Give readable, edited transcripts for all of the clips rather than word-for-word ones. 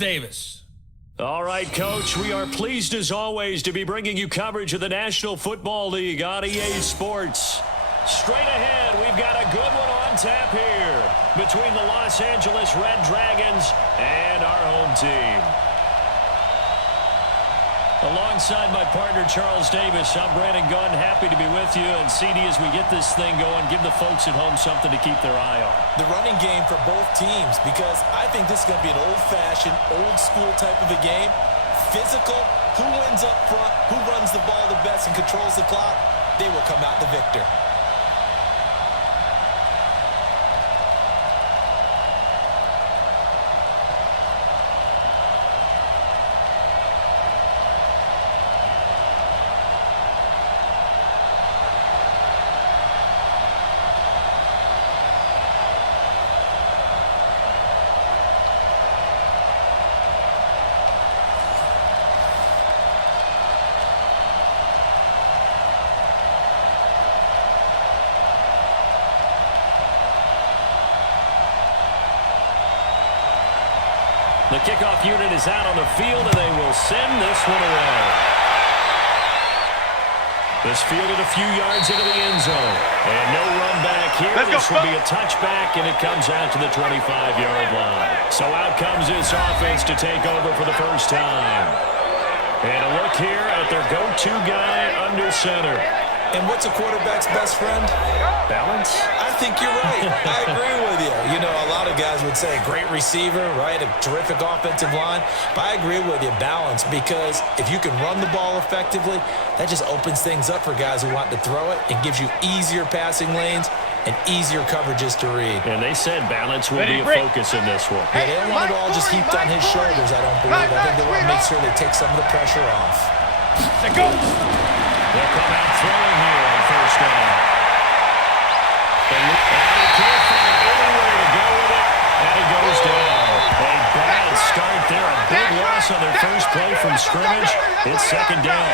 Davis. All right, Coach, we are pleased as always to be bringing you coverage of the National Football League on EA Sports. Straight ahead, we've got a good one on tap here between the Los Angeles Red Dragons and our home team. Alongside my partner, Charles Davis, I'm Brandon Gunn, happy to be with you. And CD, as we get this thing going, give the folks at home something to keep their eye on. The running game for both teams, because I think this is going to be an old-fashioned, old-school type of a game. Physical, who wins up front, who runs the ball the best and controls the clock, they will come out the victor. The kickoff unit is out on the field, and they will send this one away. This fielded a few yards into the end zone. And no run back here. This will be a touchback, and it comes out to the 25-yard line. So out comes this offense to take over for the first time. And a look here at their go-to guy under center. And what's a quarterback's best friend? Balance? I think you're right. I agree with you. You know, a lot of guys would say great receiver, right? A terrific offensive line. But I agree with you, balance, because if you can run the ball effectively, that just opens things up for guys who want to throw it and gives you easier passing lanes and easier coverages to read. And they said balance will be a focus in this one. Yeah, they don't want it all just heaped on his shoulders, I don't believe. I think they want to make sure they take some of the pressure off. Let's go. They'll come out throwing here on first down. And he can't find anywhere to go with it, and he goes down. A bad start there, a big loss on their first play from scrimmage. It's second down.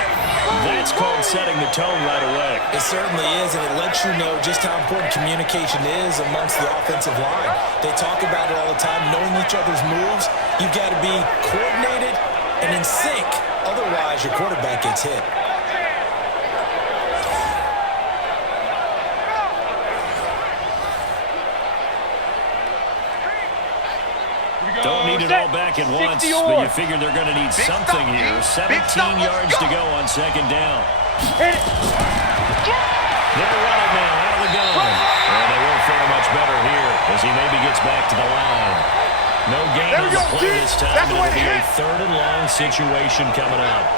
That's called setting the tone right away. It certainly is, and it lets you know just how important communication is amongst the offensive line. They talk about it all the time, knowing each other's moves. You've got to be coordinated and in sync. Otherwise, your quarterback gets hit. Don't need it all back at once, but you figure they're going to need something here. 17 yards to go on second down. They're running now out of the gun. And they won't fare much better here as he maybe gets back to the line. No gain on the play this time, and it'll be a third and long situation coming up.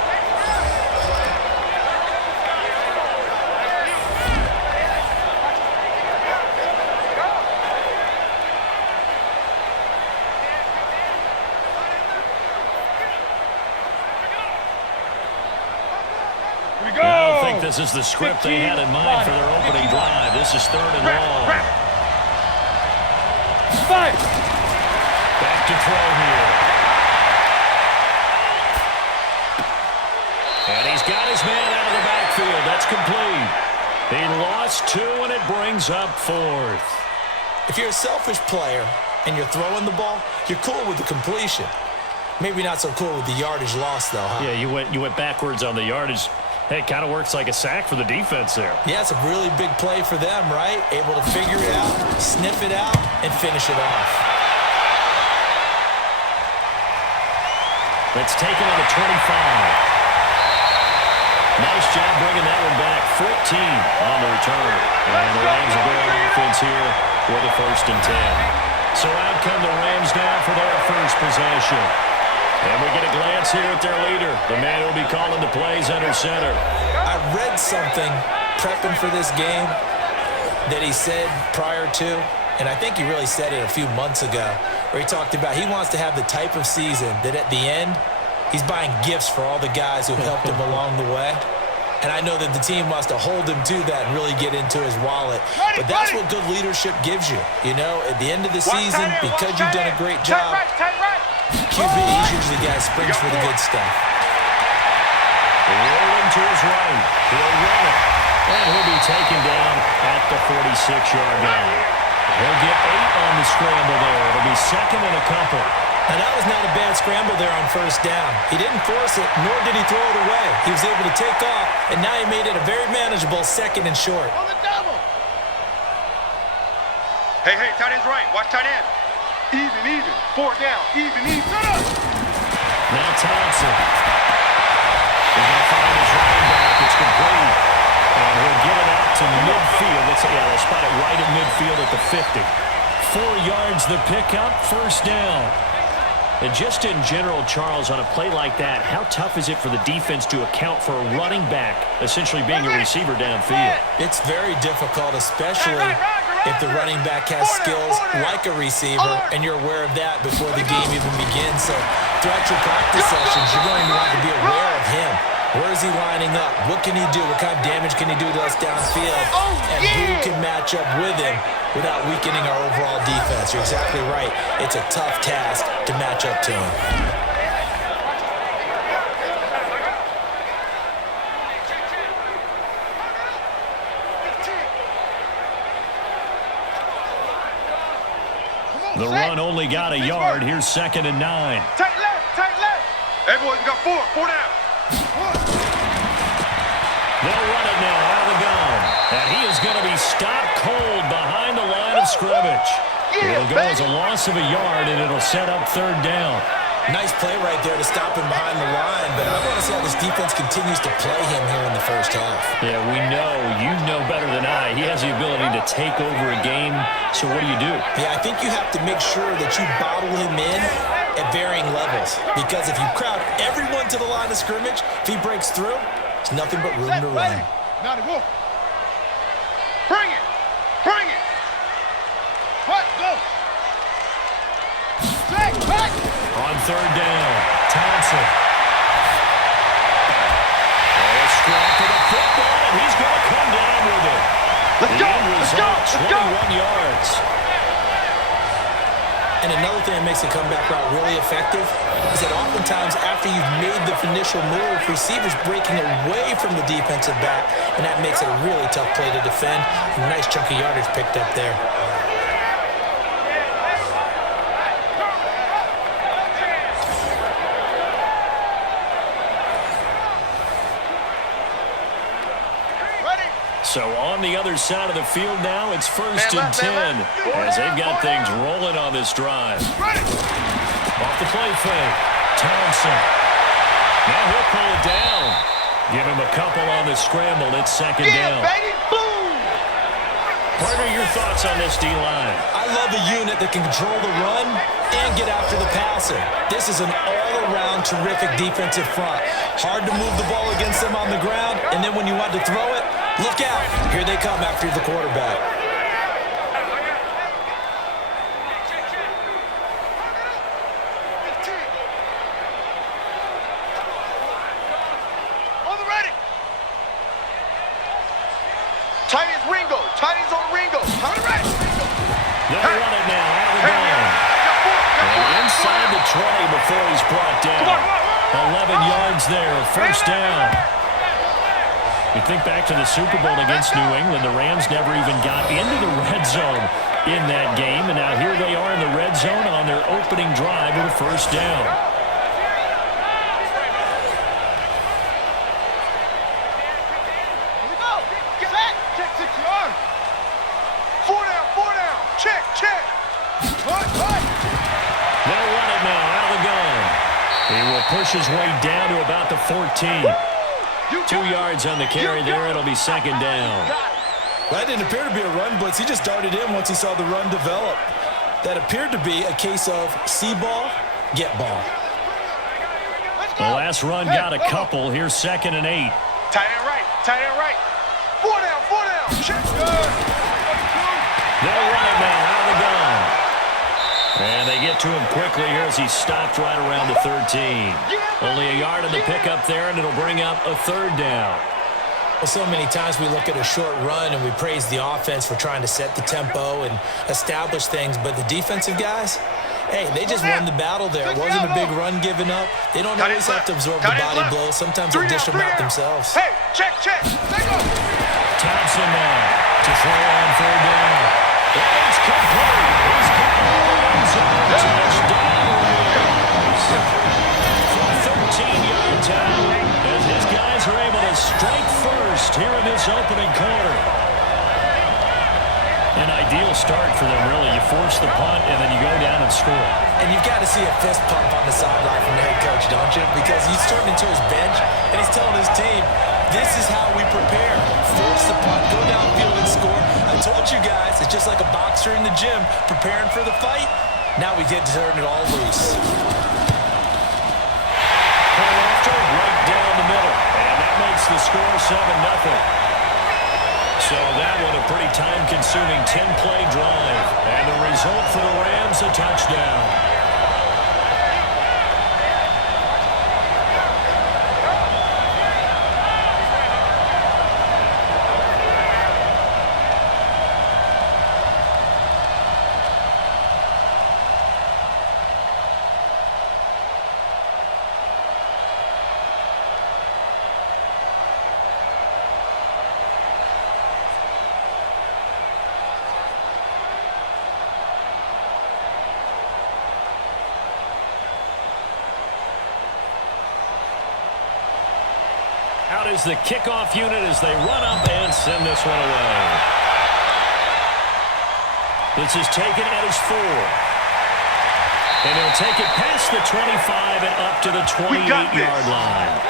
This is the script they had in mind for their opening drive. This is third and long. Back to throw here. And he's got his man out of the backfield. That's complete. He lost two, and it brings up fourth. If you're a selfish player and you're throwing the ball, you're cool with the completion. Maybe not so cool with the yardage loss, though, huh? Yeah, you went backwards on the yardage. Hey, it kind of works like a sack for the defense there. Yeah, it's a really big play for them, right? Able to figure it out, sniff it out, and finish it off. It's taken on the 25. Nice job bringing that one back. 14 on the return. And the Rams will go on offense here with a 1st and 10. So out come the Rams now for their first possession. And we get a glance here at their leader, the man who will be calling the plays under center. I read something prepping for this game that he said prior to, and I think he really said it a few months ago, where he talked about he wants to have the type of season that at the end, he's buying gifts for all the guys who have helped him along the way. And I know that the team wants to hold him to that and really get into his wallet. But that's what good leadership gives you. You know, at the end of the season, because you've done a great job, QB is usually the guy who springs for the good stuff. Rolling to his right. He'll run it. And he'll be taken down at the 46-yard line. He'll get 8 on the scramble there. It'll be second and a couple. Now, that was not a bad scramble there on first down. He didn't force it, nor did he throw it away. He was able to take off, and now he made it a very manageable 2nd and short. On the double. Hey, tight end's right. Watch tight end. Even. 4th down. Even. Now Thompson. He's going to find his running back. It's complete. And he'll get it out to midfield. They'll spot it right at midfield at the 50. 4 yards the pickup, first down. And just in general, Charles, on a play like that, how tough is it for the defense to account for a running back essentially being a receiver downfield? It's very difficult, especially if the running back has skills like a receiver, and you're aware of that before the game even begins. So throughout your practice sessions, you're going to want to be aware of him. Where is he lining up? What can he do? What kind of damage can he do to us downfield? And who can match up with him without weakening our overall defense? You're exactly right. It's a tough task to match up to him. The run only got a yard. Here's 2nd and 9. Tight left. Everyone's got 4 down. They'll run it now out of the gun. And he is going to be stopped cold behind the line of scrimmage. It'll go as a loss of a yard, and it'll set up 3rd down. Nice play right there to stop him behind the line, but I want to see how this defense continues to play him here in the first half. Yeah, we know. You know better than I. He has the ability to take over a game, so what do you do? Yeah, I think you have to make sure that you bottle him in at varying levels, because if you crowd everyone to the line of scrimmage, if he breaks through, it's nothing but room to run. Now go. Bring it. What? Go. Back. On 3rd down, Thompson. Straight to the football, and he's going to come down with it. Let's go. 21 yards. And another thing that makes the comeback route really effective is that oftentimes after you've made the initial move, receivers breaking away from the defensive back, and that makes it a really tough play to defend. A nice chunk of yardage picked up there. So on the other side of the field now, it's 1st and 10 as they've got things rolling on this drive. Off the play fake, Thompson. Now he'll pull it down. Give him a couple on the scramble. It's 2nd down. Baby, boom! Partner, your thoughts on this D-line? I love a unit that can control the run and get after the passer. This is an all-around terrific defensive front. Hard to move the ball against them on the ground, and then when you want to throw it, look out. Here they come after the quarterback. On the ready. Tight end's Ringo. Tight end's on Ringo. On the ready. They'll run it now out of the gun. And inside the 20 before he's brought down. 11 yards there, 1st down. You think back to the Super Bowl against New England, the Rams never even got into the red zone in that game, and now here they are in the red zone on their opening drive with a 1st down. Here we go. Get back. Check 6 yards. 4 down. Check. They'll run it now out of the gun. He will push his way down to about the 14. 2 yards on the carry there. It'll be 2nd down. Well, that didn't appear to be a run blitz. He just darted in once he saw the run develop. That appeared to be a case of see ball, get ball. The last run got a couple. Here's 2nd and 8. Tight end right. 4 down. Check. They'll run it now out of the gun. And they get to him quickly here as he's stopped right around the 13. Only a yard on the pickup there, and it'll bring up a 3rd down. Well, so many times we look at a short run and we praise the offense for trying to set the tempo and establish things, but the defensive guys, hey, they just won the battle there. It wasn't a big run given up. They don't always have to absorb the body blows. Sometimes they dish them out themselves. Hey, check. They go. Thompson now to throw on 3rd down. It's complete. He's got the end zone. Touchdown. strike first here in this opening quarter. An ideal start for them, really. You force the punt, and then you go down and score. And you've got to see a fist pump on the sideline from the head coach, don't you? Because he's turning to his bench, and he's telling his team, this is how we prepare. Force the punt, go downfield and score. I told you guys, it's just like a boxer in the gym preparing for the fight. Now we get to turn it all loose. Pull after, right down the middle. And that makes the score 7-0. So that one a pretty time-consuming 10-play drive. And the result for the Rams, a touchdown. Out is the kickoff unit as they run up and send this one away. This is taken at his 4. And he'll take it past the 25 and up to the 28-yard line.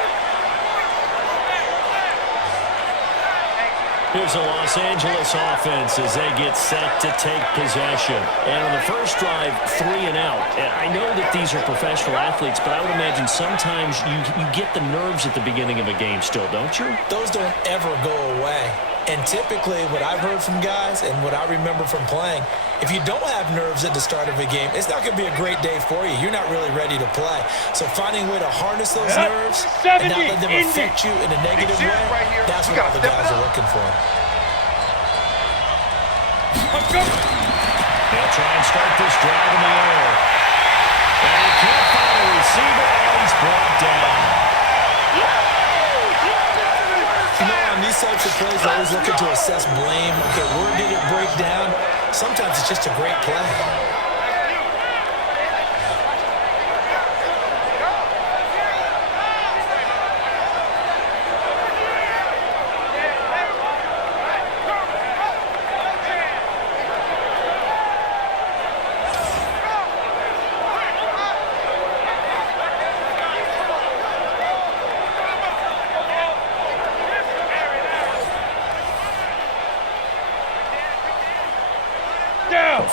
Here's the Los Angeles offense as they get set to take possession. And on the first drive, 3 and out. And I know that these are professional athletes, but I would imagine sometimes you get the nerves at the beginning of a game still, don't you? Those don't ever go away. And typically what I've heard from guys and what I remember from playing, if you don't have nerves at the start of a game, it's not going to be a great day for you. You're not really ready to play. So finding a way to harness those nerves and not let them affect you in a negative way, that's what all the guys are looking for. They'll try and start this drive in the air. And he can't find a receiver, and he's brought down. You know, on these types of plays, I always looking to assess blame. Okay, where did it break down? Sometimes it's just a great play.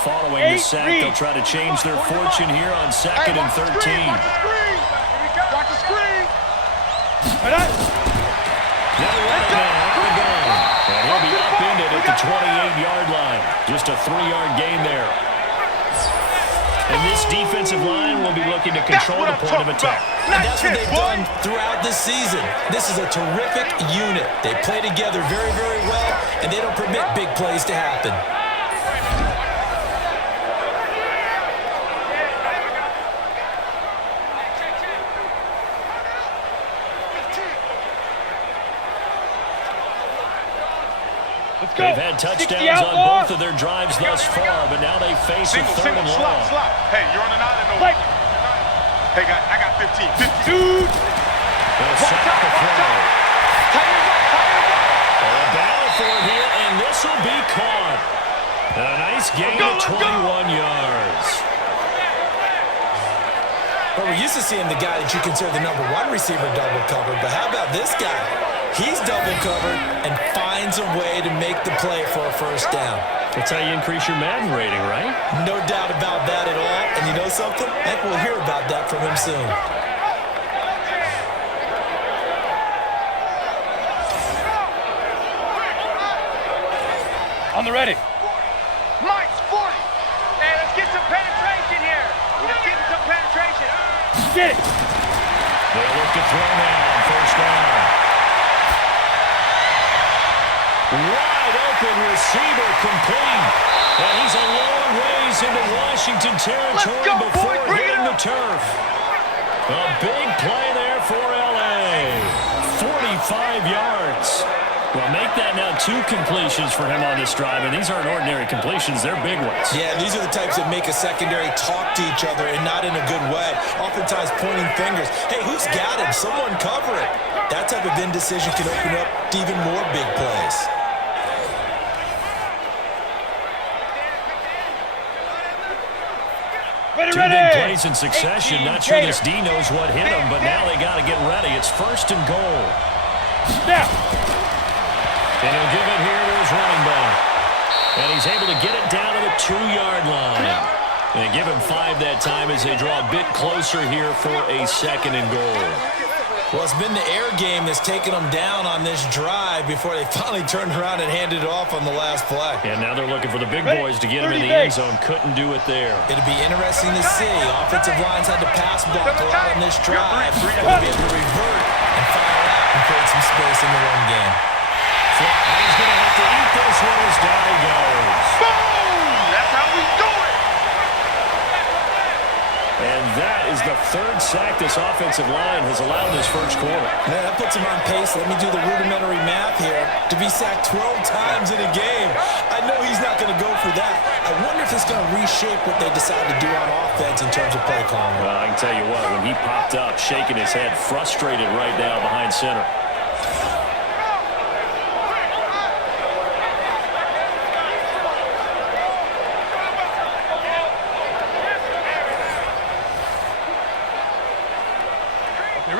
Following the sack, they'll try to change their fortune here on 2nd and 13. Watch the screen. No running man up the gun. And he'll be upended at the 28-yard line. Just a 3-yard gain there. And this defensive line will be looking to control the point of attack. And that's what they've done throughout this season. This is a terrific unit. They play together very, very well, and they don't permit big plays to happen. They've had touchdowns on both of their drives thus far, but now they face a 3rd and long. Hey, you're on an island. Hey, I got 15. 15. Dude. They'll set up the throw. A battle for it here, and this will be caught. A nice gain of 21 yards. Well, we're used to seeing the guy that you consider the #1 receiver double covered, but how about this guy? He's double covered and finds a way to make the play for a first down. That's how you increase your Madden rating, right? No doubt about that at all. And you know something? I think we'll hear about that from him soon. On the ready. Mike's 40. Hey, let's get some penetration here. Let's get some penetration. Get it. They'll look to throw now on first down. Wide open receiver complete. And he's a long ways into Washington territory before hitting the turf. A big play there for L.A. 45 yards. Well, make that now 2 completions for him on this drive, and these aren't ordinary completions. They're big ones. Yeah, these are the types that make a secondary talk to each other and not in a good way. Oftentimes pointing fingers. Hey, who's got him? Someone cover it. That type of indecision can open up to even more big plays. Two big plays in succession. Not sure this D knows what hit him, but now they got to get ready. It's 1st and goal. Snap. And he'll give it here to his running back. And he's able to get it down to the 2-yard line. They give him 5 that time as they draw a bit closer here for a 2nd and goal. Well, it's been the air game that's taken them down on this drive before they finally turned around and handed it off on the last play. And now they're looking for the big boys to get him in the end zone. Couldn't do it there. It'll be interesting to see. Offensive lines had to pass block a lot on this drive. They'll be able to revert and fire out and create some space in the run game. And he's going to have to eat this one as down he goes. Boom! That's how we do it. And that is the 3rd sack this offensive line has allowed this first quarter. Man, that puts him on pace. Let me do the rudimentary math here. To be sacked 12 times in a game. I know he's not going to go for that. I wonder if it's going to reshape what they decide to do on offense in terms of play calling. Well, I can tell you what, when he popped up, shaking his head, frustrated right now behind center.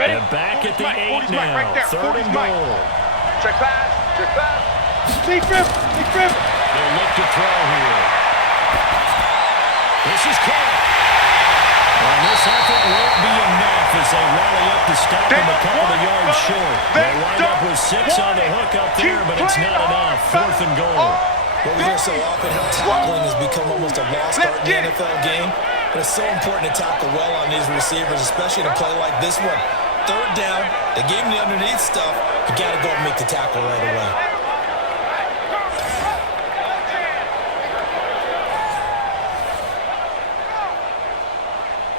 And back at the 8 now, right there. 3rd and goal. Check pass, check pass. Big rip, big rip. They'll look to throw here. This is caught. And this effort won't be enough as they rally up to stop him a couple of yards short. They wind up with 6 on the hook up there, but it's not enough. 4th and goal. Well, we hear so often how tackling has become almost a lost art in the NFL game. But it's so important to tackle well on these receivers, especially in a play like this one. 3rd down, they gave him the underneath stuff. You got to go and make the tackle right away.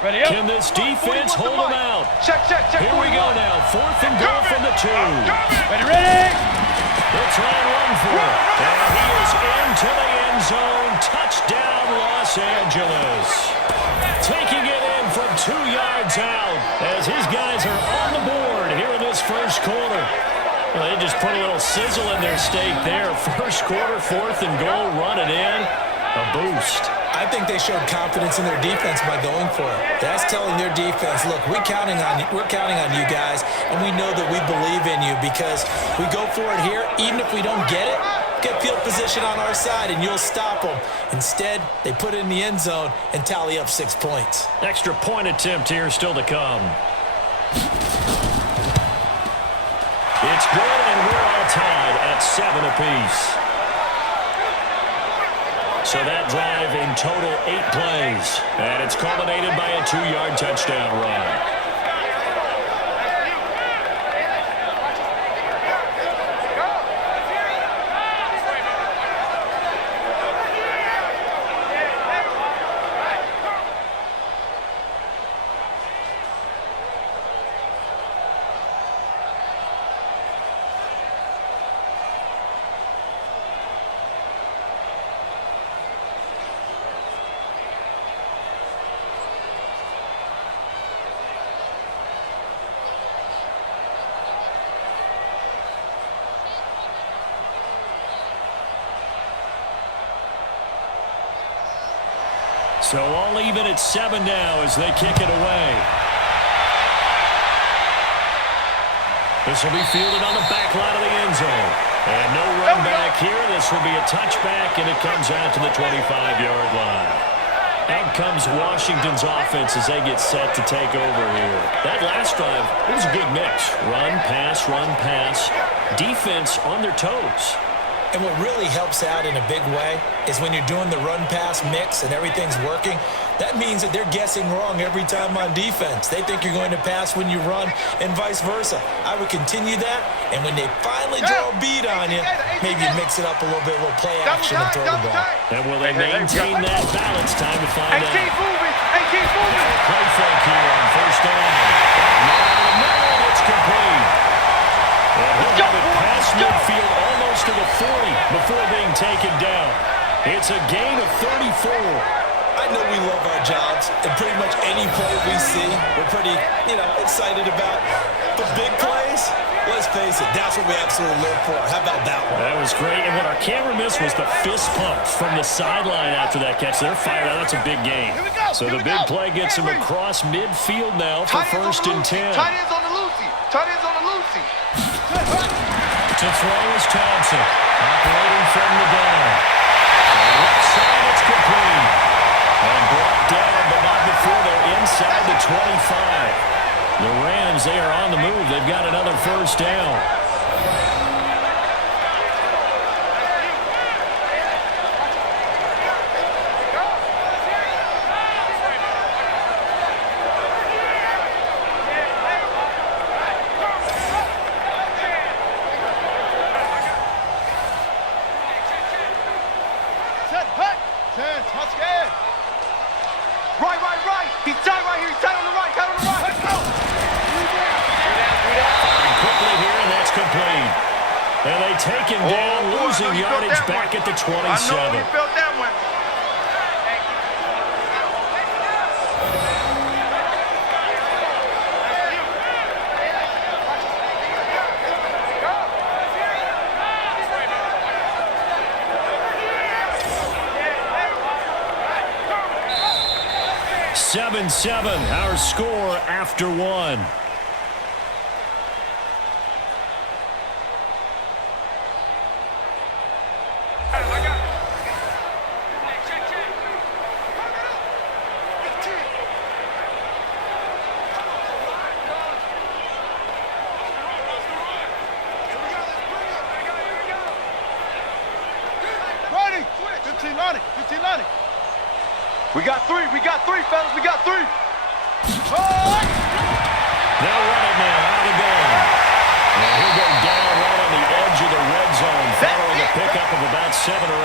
Ready up. Can this defense hold him out? Check. Here we go now. 4th and goal from the 2. Ready. They'll try and run for it. And he is into the end zone. Touchdown, Los Angeles. Taking it in from 2 yards out as his guys are on the board here in this first quarter. Well, they just put a little sizzle in their steak there. First quarter, 4th and goal, run it in. A boost. I think they showed confidence in their defense by going for it. That's telling their defense, look, we're counting on you guys, and we know that we believe in you because we go for it here. Even if we don't get it, get field position on our side, and you'll stop them. Instead, they put it in the end zone and tally up 6 points. Extra point attempt here still to come. It's good, and we're all tied at 7 apiece. So that drive in total 8 plays. And it's culminated by a 2-yard touchdown run. So all even at 7 now as they kick it away. This will be fielded on the back line of the end zone. And no run back here. This will be a touchback, and it comes out to the 25-yard line. Out comes Washington's offense as they get set to take over here. That last drive, it was a good mix. Run, pass, defense on their toes. And what really helps out in a big way is when you're doing the run-pass mix and everything's working, that means that they're guessing wrong every time on defense. They think you're going to pass when you run and vice versa. I would continue that, and when they finally draw a beat on you, maybe you mix it up a little bit, a little play action and throw the ball. And will they maintain that balance? Time to find out. Keep moving. Play fake here on 1st down. And it's complete. And he'll have it past midfield all It's a gain of 34. I know we love our jobs, and pretty much any play we see, we're pretty, excited about. The big plays, let's face it, that's what we absolutely live for. How about that one? That was great, and what our camera missed was the fist pump from the sideline after that catch. They're fired out. That's a big gain. So the big play gets him across midfield now for first and 10. Tight ends on the Lucy. Tight ends on the Lucy. To throw is Thompson, operating from the down. Left side, it's complete. And brought down, but not before they're inside the 25. The Rams, they are on the move. They've got another first down. Right. He's tight right here. He's tight on the right. Tight on the right. Let's go. Quickly here, and that's complete. And they take him down, losing yardage back at the 27. I know you felt that one. Seven, our score after one. We got three, fellas. We got three. They'll run it now out of the gun. And he'll go down right on the edge of the red zone following a pickup of about 7 or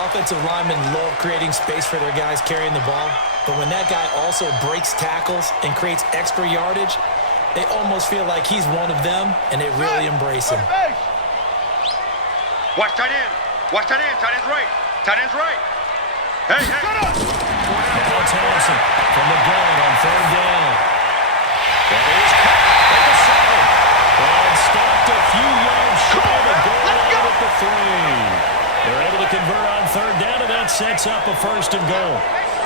8. Offensive linemen love creating space for their guys carrying the ball, but when that guy also breaks tackles and creates extra yardage, they almost feel like he's one of them, and they really embrace him. Watch tight end. Watch tight end. Tight end's right. Tight end's right. Hey. Now Thompson from the gun on third down. That is cut at the 7. And stopped a few yards shy of the goal line at the 3. They're able to convert on third down, and that sets up a first and goal.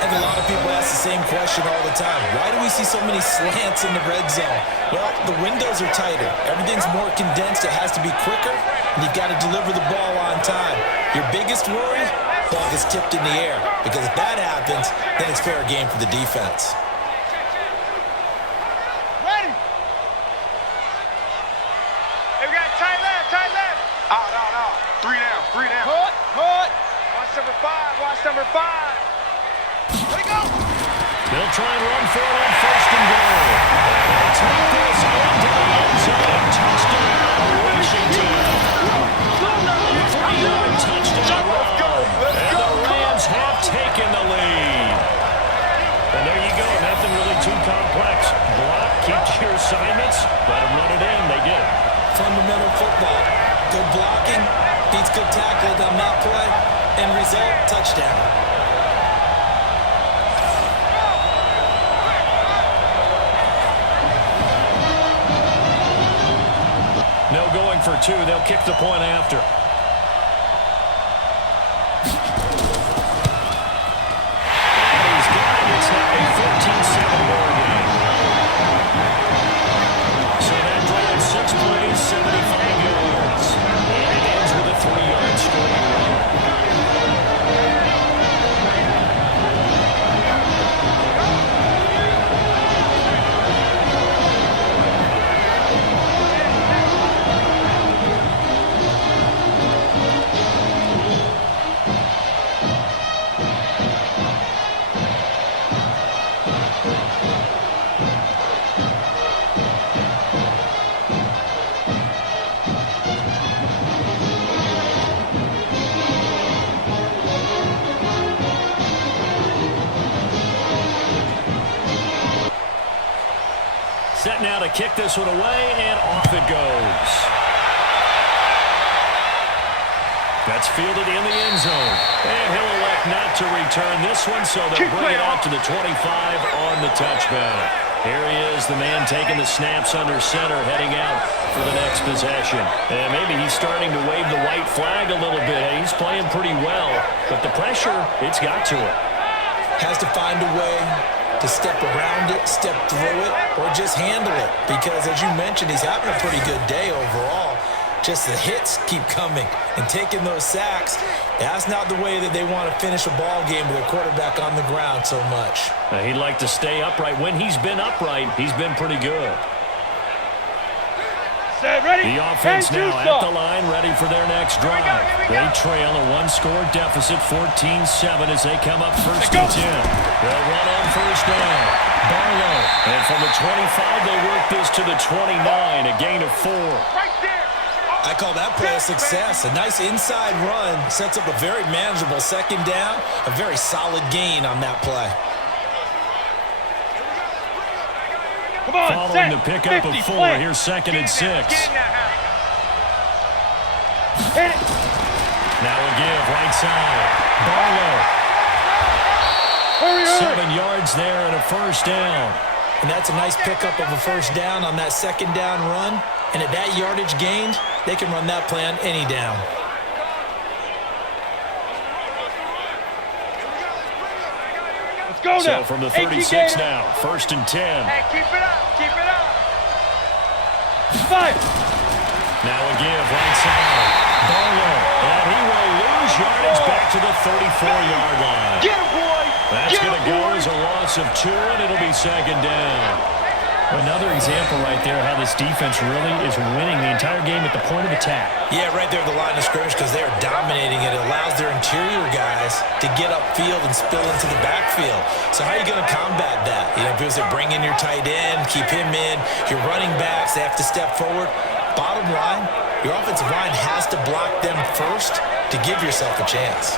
And a lot of people ask the same question all the time. Why do we see so many slants in the red zone? Well, the windows are tighter. Everything's more condensed. It has to be quicker, and you've got to deliver the ball on time. Your biggest worry? Ball gets tipped in the air, because if that happens, then it's fair game for the defense. Ready. Hey, we got tight left. Out. Three down. Hut. Watch number 5. Let it go. They'll try and run for it on first and goal. They'll take this into the end zone. Touchdown, Washington. 3-yard touchdown run. And the Rams have taken the lead. And there you go. Nothing really too complex. Block, keep to your assignments. Let them run it in. They did. Fundamental football. Good blocking, beats good tackling on that play, and result, touchdown. No going for 2. They'll kick the point after. And he's got it. It's now a 14-7 ball game. So that drive 6 plays, 75 yards. And it ends with a 3-yard scoring run. Set now to kick this one away, and off it goes. That's fielded in the end zone. And he'll elect not to return this one, so they'll bring it out to the 25 on the touchback. Here he is, the man taking the snaps under center, heading out for the next possession. And maybe he's starting to wave the white flag a little bit. He's playing pretty well, but the pressure, it's got to him. Has to find a way to step around it, step through it, or just handle it. Because, as you mentioned, he's having a pretty good day overall. Just the hits keep coming and taking those sacks. That's not the way that they want to finish a ball game with their quarterback on the ground so much. He'd like to stay upright. When he's been upright, he's been pretty good. Ready? The offense now at the line, ready for their next drive. They trail a one-score deficit, 14-7, as they come up first and 10. They'll run on first down. Barlow. And from the 25, they work this to the 29, a gain of 4. Right there. I call that play a success. A nice inside run sets up a very manageable second down, a very solid gain on that play. Come on, following the pickup of 4, plant. here's second and 6. Hit it. Now a give, right side. Barlow. Hurry, 7 yards there and a first down. And that's a nice pickup of a first down on that second down run. And at that yardage gained, they can run that play on any down. Let's go now. So from the 36 now, first and 10. Hey, keep it up. Keep it up. 5. Now a give, right side. Barlow. And he will lose yardage back to the 34-yard line. Get him, boy. That's going to go as a loss of 2, and it'll be second down. Another example right there how this defense really is winning the entire game at the point of attack. Yeah, right there at the line of scrimmage because they're dominating it. It allows their interior guys to get upfield and spill into the backfield. So how are you going to combat that? You know, because they bring in your tight end, keep him in. Your running backs, they have to step forward. Bottom line, your offensive line has to block them first to give yourself a chance.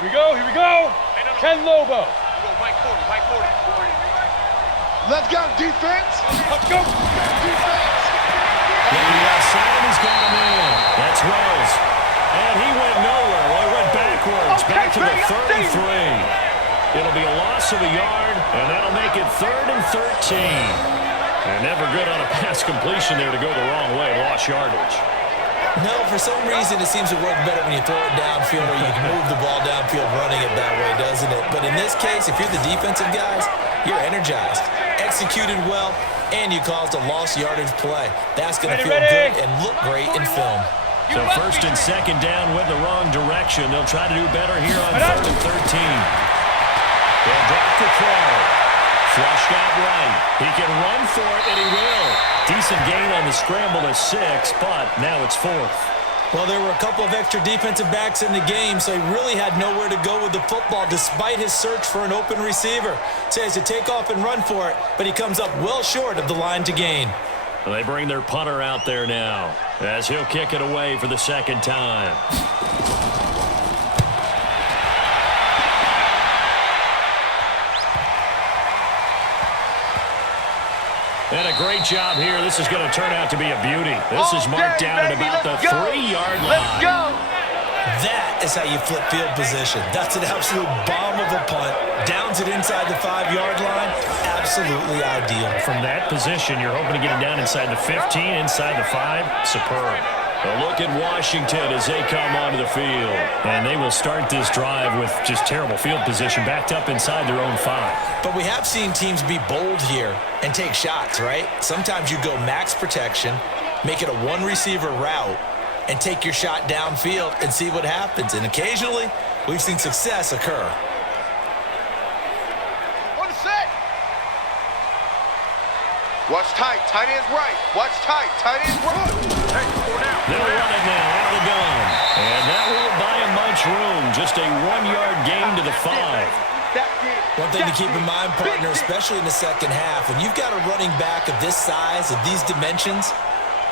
Here we go. Here we go. Ken Lobo. Mike 40. Let's go, defense. Let's go. Defense. The outside has got him in. That's Rose. And he went nowhere. Well, he went backwards. Back to the 33. It'll be a loss of a yard, and that'll make it 3rd and 13. And never good on a pass completion there to go the wrong way. Lost yardage. No, for some reason it seems to work better when you throw it downfield or you can move the ball downfield running it that way, doesn't it? But in this case, if you're the defensive guys, you're energized, executed well, and you caused a lost yardage play. That's going to feel good and look great in film. So first and second down went the wrong direction. They'll try to do better here on 3rd and 13. They'll drop the throw. Flushed out right. He can run for it, and he will. Decent gain on the scramble to 6, but now it's 4th. Well, there were a couple of extra defensive backs in the game, so he really had nowhere to go with the football despite his search for an open receiver. So he has to take off and run for it, but he comes up well short of the line to gain. Well, they bring their punter out there now as he'll kick it away for the second time. And a great job here. This is going to turn out to be a beauty. This is marked down at about the 3-yard line. Let's go. That is how you flip field position. That's an absolute bomb of a punt. Downs it inside the 5-yard line. Absolutely ideal. From that position, you're hoping to get it down inside the 15, inside the 5. Superb. A look at Washington as they come onto the field. And they will start this drive with just terrible field position, backed up inside their own 5. But we have seen teams be bold here and take shots, right? Sometimes you go max protection, make it a one-receiver route, and take your shot downfield and see what happens. And occasionally, we've seen success occur. On the set. Watch tight. Tight end's right. Watch tight. Tight end's right. Hey, 4 down. They'll run it now out of the gun. And that won't buy him much room. Just a 1-yard gain to the 5. One thing to keep in mind, partner, especially in the second half, when you've got a running back of this size, of these dimensions,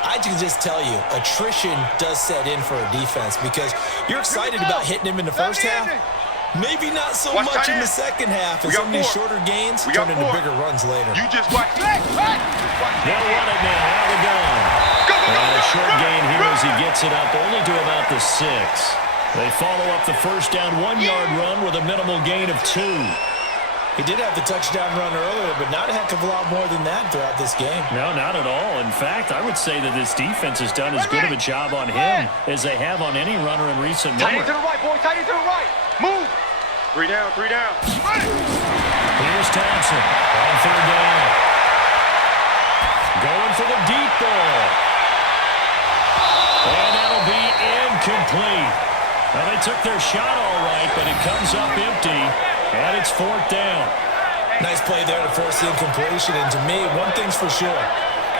I can just tell you, attrition does set in for a defense because you're excited about hitting him in the first half. Maybe not so much in the second half, and some of these shorter gains turn into bigger runs later. You just watch. They'll run it now out of the gun. Go, And a short gain here as he gets it up only to about the 6. They follow up the first down 1-yard run with a minimal gain of 2. He did have the touchdown run earlier, but not a heck of a lot more than that throughout this game. No, not at all. In fact, I would say that this defense has done as good of a job on him as they have on any runner in recent memory. Tight end to the right, boy. Tight end to the right. Move. 3 down, 3 down. Here's Thompson on 3rd down. Going for the deep ball. And that'll be incomplete. Well, they took their shot all right, but it comes up empty, and it's 4th down. Nice play there to force the incompletion, and to me, one thing's for sure.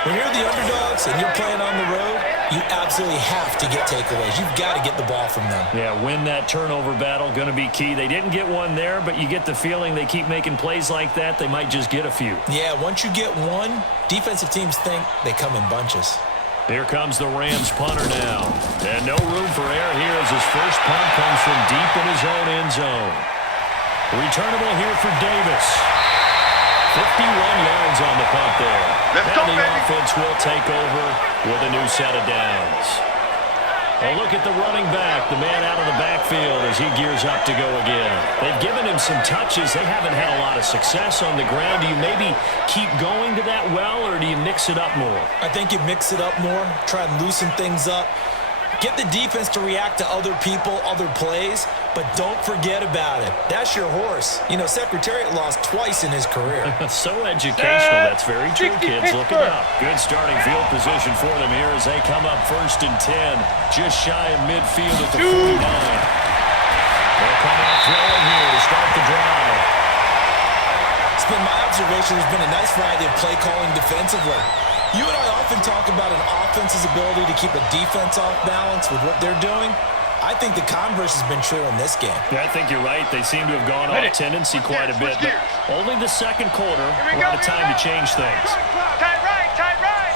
When you're the underdogs and you're playing on the road, you absolutely have to get takeaways. You've got to get the ball from them. Yeah, win that turnover battle, going to be key. They didn't get one there, but you get the feeling they keep making plays like that, they might just get a few. Yeah, once you get one, defensive teams think they come in bunches. Here comes the Rams punter now. And no room for error here as his first punt comes from deep in his own end zone. Returnable here for Davis. 51 yards on the punt there. And the offense will take over with a new set of downs. A look at the running back, the man out of the backfield as he gears up to go again. They've given him some touches. They haven't had a lot of success on the ground. Do you maybe keep going to that well, or do you mix it up more? I think you mix it up more, try and loosen things up. Get the defense to react to other people, other plays, but don't forget about it. That's your horse. You know, Secretariat lost twice in his career. So educational. That's very true, kids. Look it up. Good starting field position for them here as they come up 1st and 10, just shy of midfield at the 49. They'll come out throwing here to start the drive. It's been my observation there's been a nice variety of play calling defensively. You and I often talk about an offense's ability to keep a defense off balance with what they're doing. I think the converse has been true in this game. Yeah, I think you're right. They seem to have gone off tendency quite a bit, but only the second quarter, a lot of time to change things. Tight right, tight right.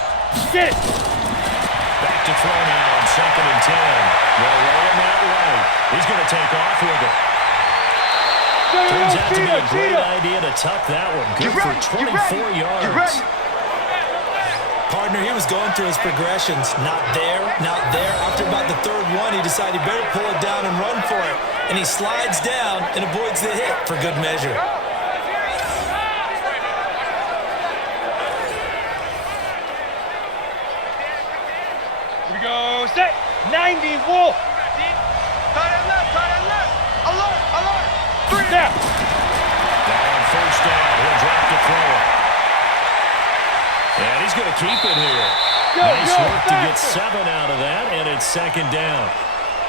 Get Back to throw now on 2nd and 10. They'll roll him out right. He's going to take off with it. Turns out to be a great idea to tuck that one. Good for 24 yards. Partner, he was going through his progressions. Not there, not there. After about the 3rd one, he decided he better pull it down and run for it. And he slides down and avoids the hit for good measure. Here we go. Set. 90, Wolf. Tight end left, tight end left. Alert, alert. 3 down. Down 1st down. He'll drop to throw it. And he's going to keep it here. Nice work to get 7 out of that, and it's 2nd down.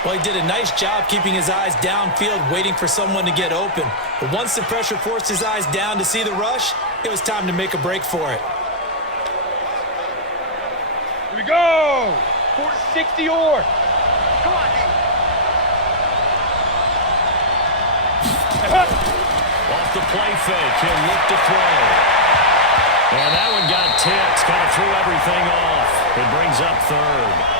Well, he did a nice job keeping his eyes downfield, waiting for someone to get open. But once the pressure forced his eyes down to see the rush, it was time to make a break for it. Here we go. 460 or. Come on, Off the play fake, he'll look to throw. And that one got tipped, kind of threw everything off. It brings up 3rd.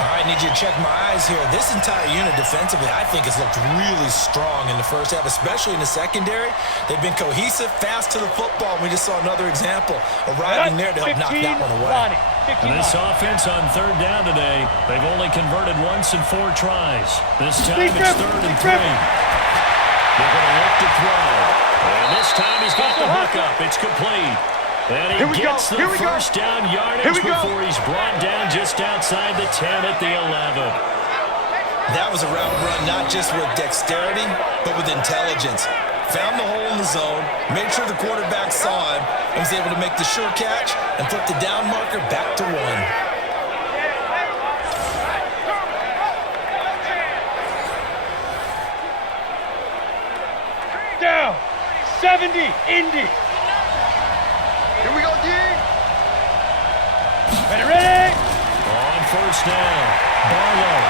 All right, need you to check my eyes here. This entire unit defensively, I think, has looked really strong in the first half, especially in the secondary. They've been cohesive, fast to the football. We just saw another example arriving there to help knock that one away. And this offense on 3rd down today, they've only converted once in 4 tries. This time it's 3rd and 3. They're going to look to throw. And this time he's got the hook up. It's complete. And he gets the first down yardage before he's brought down just outside the 10 at the 11. That was a route run not just with dexterity, but with intelligence. Found the hole in the zone, made sure the quarterback saw him, and was able to make the sure catch and flip the down marker back to 1. down. 70, Indy. Here we go, D. Ready? On 1st down, Barlow.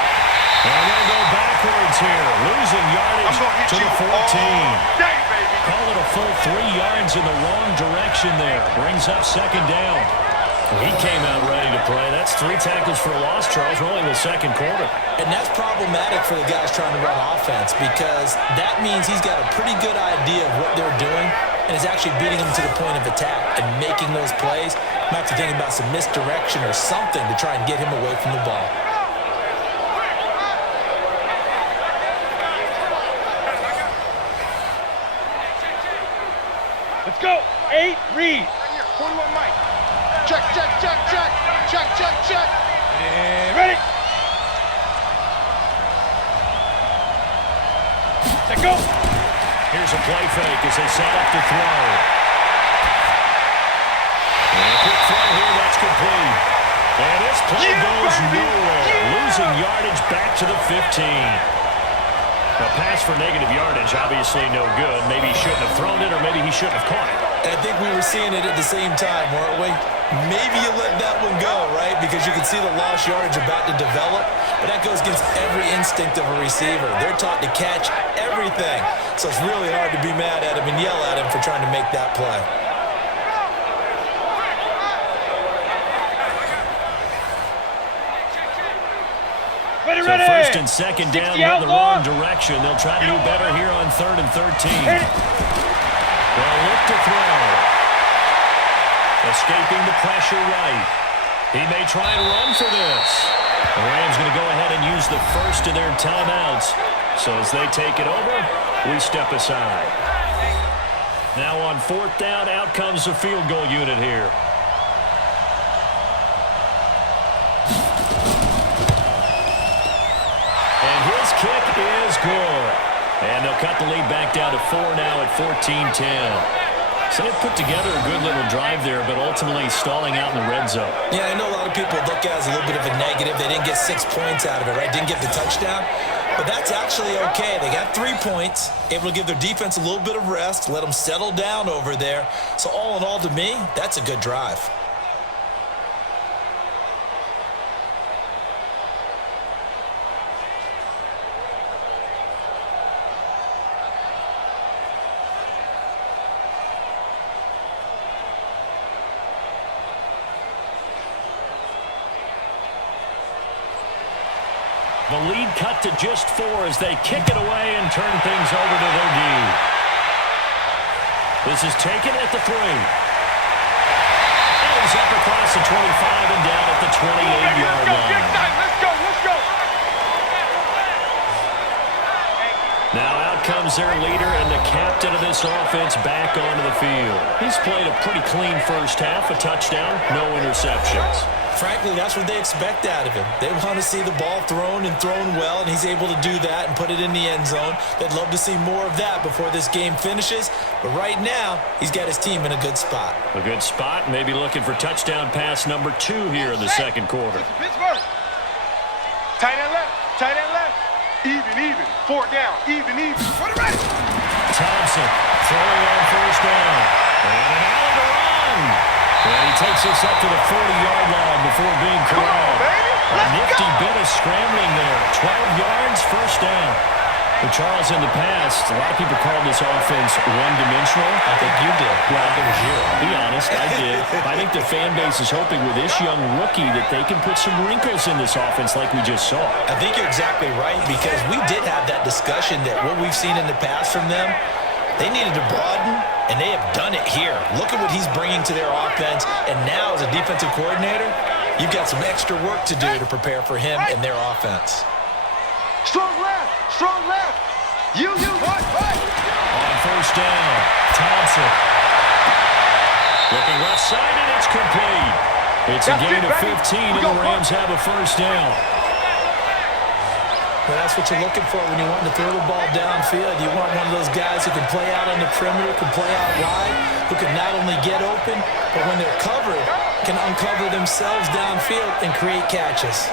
And they'll go backwards here, losing yardage to the 14. Dang, baby. Call it a full 3 yards in the wrong direction there. Brings up 2nd down. He came out ready to play. That's 3 tackles for a loss, Charles. We're only in the second quarter. And that's problematic for the guys trying to run offense because that means he's got a pretty good idea of what they're doing and is actually beating them to the point of attack and making those plays. Might have to think about some misdirection or something to try and get him away from the ball. Let's go. 8, read. 41 Mike. Check, check, check, check. Check, check, check. And ready. Let go. Here's a play fake as they set up to throw. And a quick throw here, that's complete. And this play goes nowhere. Losing yardage back to the 15. A pass for negative yardage, obviously no good. Maybe he shouldn't have thrown it, or maybe he shouldn't have caught it. I think we were seeing it at the same time, weren't we? Maybe you let that one go, right? Because you can see the lost yardage about to develop. But that goes against every instinct of a receiver. They're taught to catch everything. So it's really hard to be mad at him and yell at him for trying to make that play. So first and second down, we're in the wrong direction. They'll try to do better here on 3rd and 13. They'll look to throw. Escaping the pressure right. He may try and run for this. The Rams going to go ahead and use the first of their timeouts. So as they take it over, we step aside. Now on 4th down, out comes the field goal unit here. And his kick is good. And they'll cut the lead back down to 4 now at 14-10. So they put together a good little drive there, but ultimately stalling out in the red zone. Yeah, I know a lot of people look at it as a little bit of a negative. They didn't get 6 points out of it, right? Didn't get the touchdown. But that's actually okay. They got 3 points, able to give their defense a little bit of rest, let them settle down over there. So all in all, to me, that's a good drive. The lead cut to just 4 as they kick it away and turn things over to their D. This is taken at the 3. And he's up across the 25 and down at the 28-yard line. Let's go, let's go. Now out comes their leader and the captain of this offense back onto the field. He's played a pretty clean first half, a touchdown, no interceptions. Frankly, that's what they expect out of him. They want to see the ball thrown and thrown well, and he's able to do that and put it in the end zone. They'd love to see more of that before this game finishes. But right now, he's got his team in a good spot. A good spot, maybe looking for touchdown pass number 2 here in the second quarter. Pittsburgh. Tight end left, tight end left. Even. 4 down, even. For the right. Thompson throwing on first down. And an alley to run. And he takes us up to the 40-yard line before being corralled. A nifty bit of scrambling there. 12 yards, first down. But Charles, in the past, a lot of people called this offense one-dimensional. I think you did. Well, it was you. I'll be honest, I did. I think the fan base is hoping with this young rookie that they can put some wrinkles in this offense like we just saw. I think you're exactly right because we did have that discussion that what we've seen in the past from them, they needed to broaden, and they have done it here. Look at what he's bringing to their offense, and now as a defensive coordinator, you've got some extra work to do to prepare for him and their offense. Strong left. You. What? On first down, Thompson. Looking left side, and it's complete. It's a gain of 15, and the Rams have a first down. Well, that's what you're looking for when you want to throw the ball downfield. You want one of those guys who can play out on the perimeter, can play out wide, who can not only get open, but when they're covered, can uncover themselves downfield and create catches.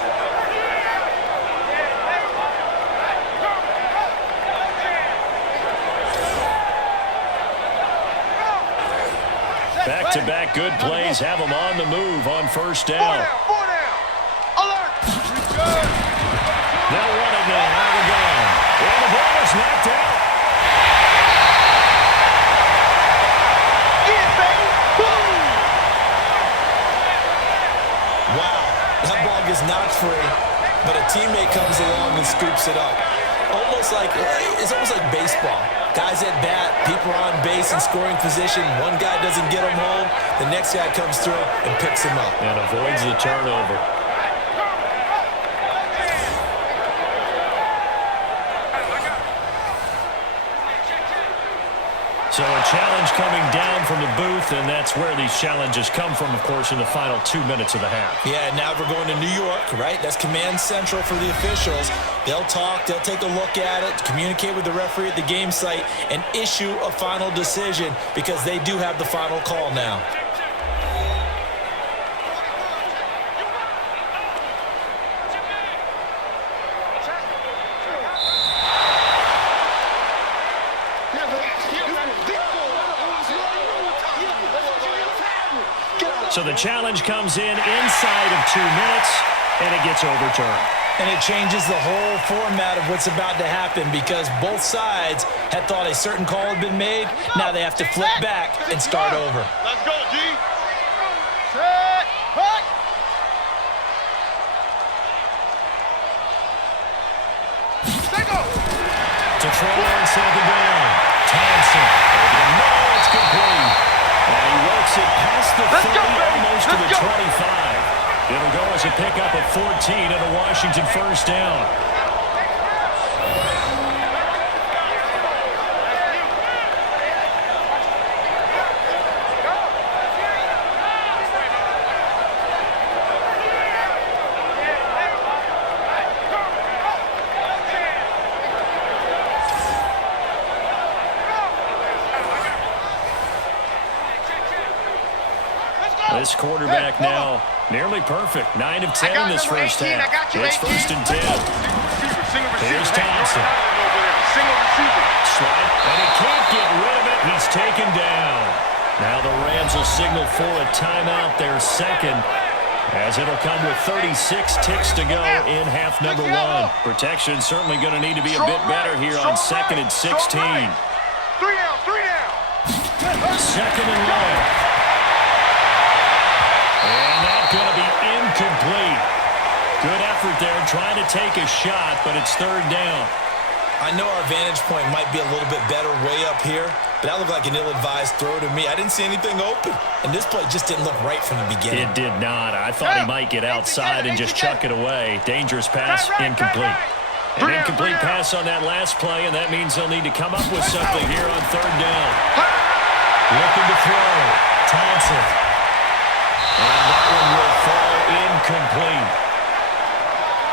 Back-to-back good plays have them on the move on first down. 4 down. Alert. They'll run it now. Out of the gun. And the ball is knocked out. knocked free, but a teammate comes along and scoops it up. It's almost like baseball. Guys at bat, people are on base in scoring position. One guy doesn't get him home. The next guy comes through and picks him up. And avoids the turnover. So a challenge coming down from the booth, and that's where these challenges come from, of course, in the final 2 minutes of the half. Yeah, now we're going to New York, right? That's command central for the officials. They'll talk, they'll take a look at it, communicate with the referee at the game site, and issue a final decision because they do have the final call now. So the challenge comes in inside of 2 minutes, and it gets overturned. And it changes the whole format of what's about to happen because both sides had thought a certain call had been made. Now they have to flip back and start over. Let's go, G. Set. Hut. Stay go. To throw on second down. Thompson over the middle. It's complete. And he works it past the 30, almost to the 25. It'll go as a pickup of 14 and a Washington first down. This quarterback now nearly perfect. 9 of 10 in this first half. It's 1st and 10. Here's Thompson. Slide, and he can't get rid of it. He's taken down. Now the Rams will signal for a timeout, their second, as it'll come with 36 ticks to go in half number 1. Protection certainly going to need to be a bit better here on 2nd and 16. 3 down. Second and 1. And that's going to be incomplete. Good effort there trying to take a shot, but it's 3rd down. I know our vantage point might be a little bit better way up here, but that looked like an ill-advised throw to me. I didn't see anything open, and this play just didn't look right from the beginning. It did not. I thought he might get outside and just chuck it away. Dangerous pass, incomplete. An incomplete pass on that last play, and that means they'll need to come up with something here on 3rd down. Looking to throw. Thompson. And that one will fall incomplete.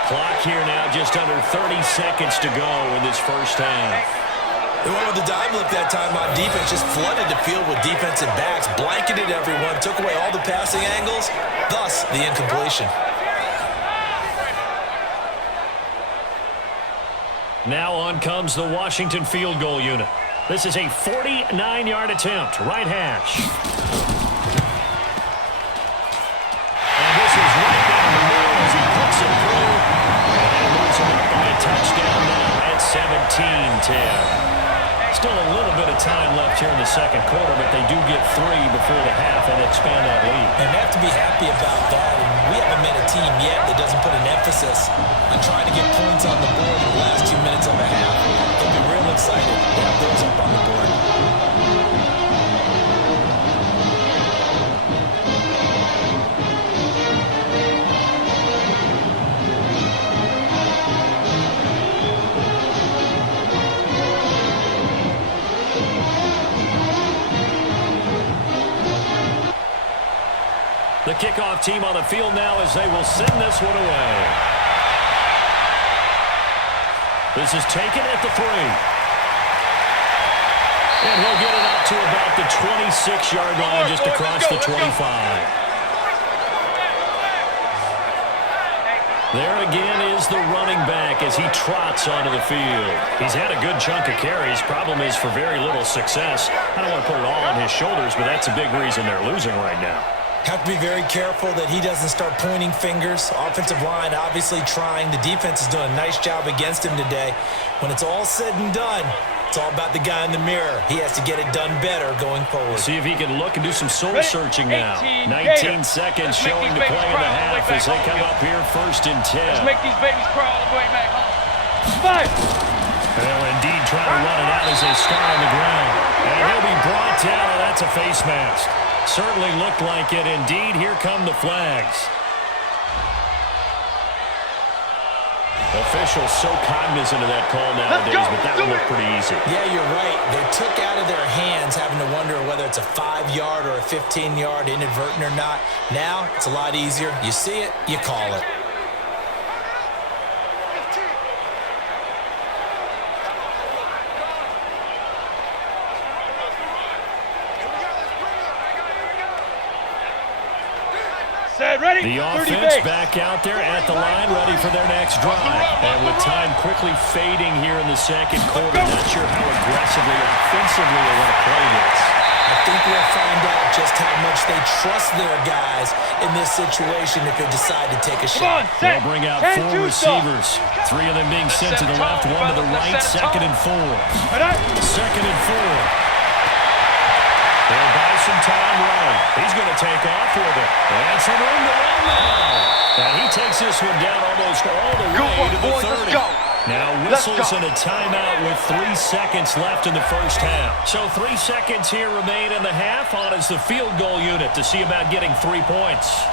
Clock here now just under 30 seconds to go in this first half. They went with the dive look that time on defense, just flooded the field with defensive backs, blanketed everyone, took away all the passing angles, thus the incompletion. Now on comes the Washington field goal unit. This is a 49-yard attempt, right hash. And this is right down the middle as he puts it through. And that moves him up by a touchdown now at 17-10. Still a little bit of time left here in the second quarter, but they do get 3 before the half and expand that lead. And they have to be happy about that. And we haven't met a team yet that doesn't put an emphasis on trying to get points on the board in the last 2 minutes of a half. They'll be real excited to have those up on the board. The kickoff team on the field now as they will send this one away. This is taken at the 3. And he'll get it up to about the 26-yard line, just across the 25. There again is the running back as he trots onto the field. He's had a good chunk of carries. Problem is for very little success. I don't want to put it all on his shoulders, but that's a big reason they're losing right now. Have to be very careful that he doesn't start pointing fingers. Offensive line obviously trying. The defense is doing a nice job against him today. When it's all said and done, It's all about the guy in the mirror. He has to get it done better going forward. See if he can look and do some soul searching now. 19 seconds showing to play in the half as they come up here 1st and 10. Let's make these babies crawl all the way back home. 5. Well, indeed, trying to run it out as they start on the ground. And he'll be brought down, and that's a face mask. Certainly looked like it. Indeed, here come the flags. Officials so cognizant of that call nowadays, but that one looked pretty easy. Yeah, you're right. They took out of their hands having to wonder whether it's a 5-yard or a 15-yard inadvertent or not. Now, it's a lot easier. You see it, you call it. The offense back out there at the line, ready for their next drive. And with time quickly fading here in the second quarter, not sure how aggressively, offensively they want to play this. I think we'll find out just how much they trust their guys in this situation if they decide to take a shot. They'll bring out 4 receivers. 3 of them being sent to the left, 1 to the right, 2nd and 4. 2nd and 4. They'll buy some time right. He's going to take off with it. And some room to run now. And he takes this one down almost all the way to the 30. Now whistles and a timeout with 3 seconds left in the first half. So 3 seconds here remain in the half on as the field goal unit to see about getting 3 points.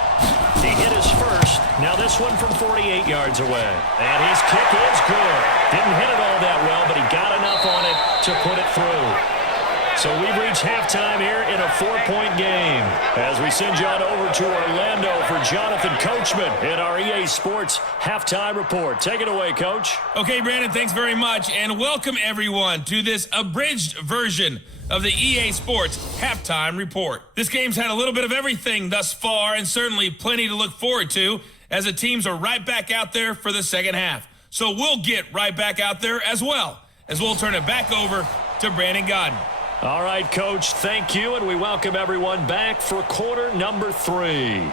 He hit his first. Now this one from 48 yards away. And his kick is good. Didn't hit it all that well, but he got enough on it to put it through. So we've reached halftime here in a 4-point game as we send you on over to Orlando for Jonathan Coachman in our EA Sports Halftime Report. Take it away, Coach. Okay, Brandon, thanks very much, and welcome everyone to this abridged version of the EA Sports Halftime Report. This game's had a little bit of everything thus far and certainly plenty to look forward to as the teams are right back out there for the second half. So we'll get right back out there as well as we'll turn it back over to Brandon Godden. All right, Coach, thank you, and we welcome everyone back for quarter number 3.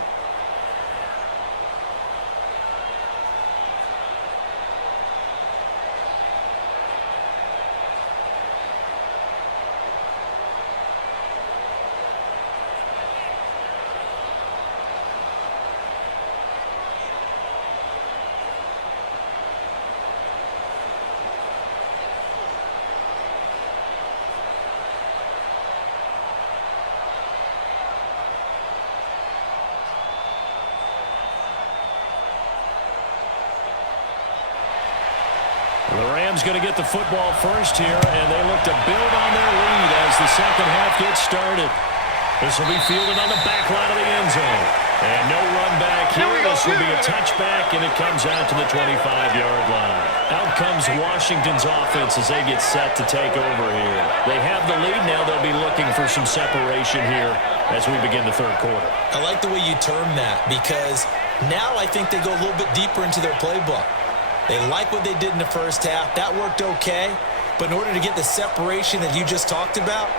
The Rams going to get the football first here, and they look to build on their lead as the second half gets started. This will be fielded on the back line of the end zone. And no run back here. This will be a touchback, and it comes out to the 25-yard line. Out comes Washington's offense as they get set to take over here. They have the lead now. They'll be looking for some separation here as we begin the third quarter. I like the way you term that because now I think they go a little bit deeper into their playbook. They like what they did in the first half. That worked okay. But in order to get the separation that you just talked about,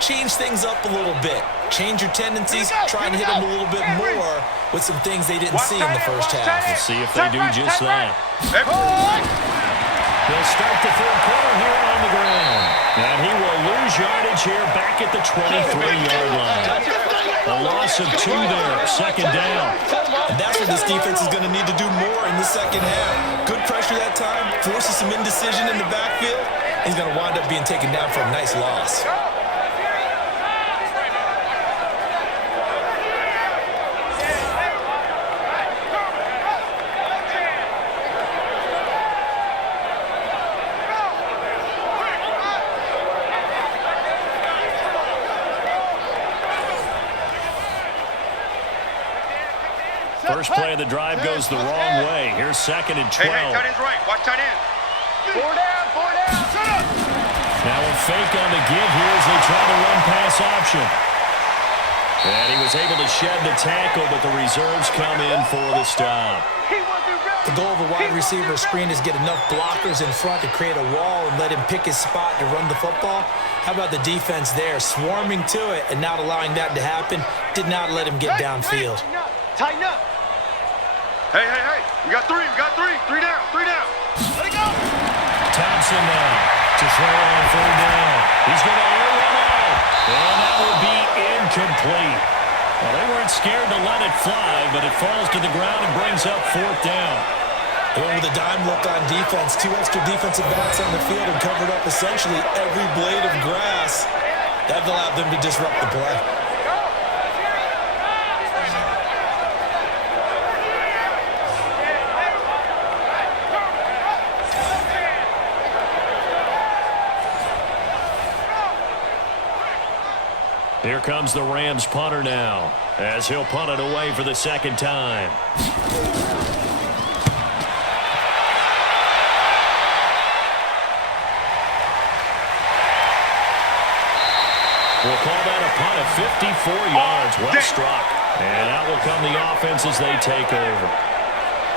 change things up a little bit. Change your tendencies. Try and hit them a little bit more with some things they didn't see in the first half. We'll see if they do just that. They'll start the third quarter here on the ground. And he will lose yardage here back at the 23-yard line. A loss of 2 there, second down. And that's what this defense is going to need to do more in the second half. Good pressure that time, forces some indecision in the backfield. He's going to wind up being taken down for a nice loss. First play of the drive goes the wrong way. Here's second and 12. Hey, tight end's right. Watch tight end. 4 down, 4 down. Now a fake on the give here as they try to run pass option. And he was able to shed the tackle, but the reserves come in for the stop. The goal of a wide receiver screen is get enough blockers in front to create a wall and let him pick his spot to run the football. How about the defense there, swarming to it and not allowing that to happen? Did not let him get downfield. Tighten up. Hey. We got 3. 3 down. Let it go. Thompson now to throw on third down. He's going to air one out. And that will be incomplete. Well, they weren't scared to let it fly, but it falls to the ground and brings up fourth down. They went with a dime look on defense. 2 extra defensive backs on the field and covered up essentially every blade of grass. That allowed them to disrupt the play. Here comes the Rams punter now, as he'll punt it away for the second time. We'll call that a punt of 54 yards. Well struck. And out will come the offense as they take over.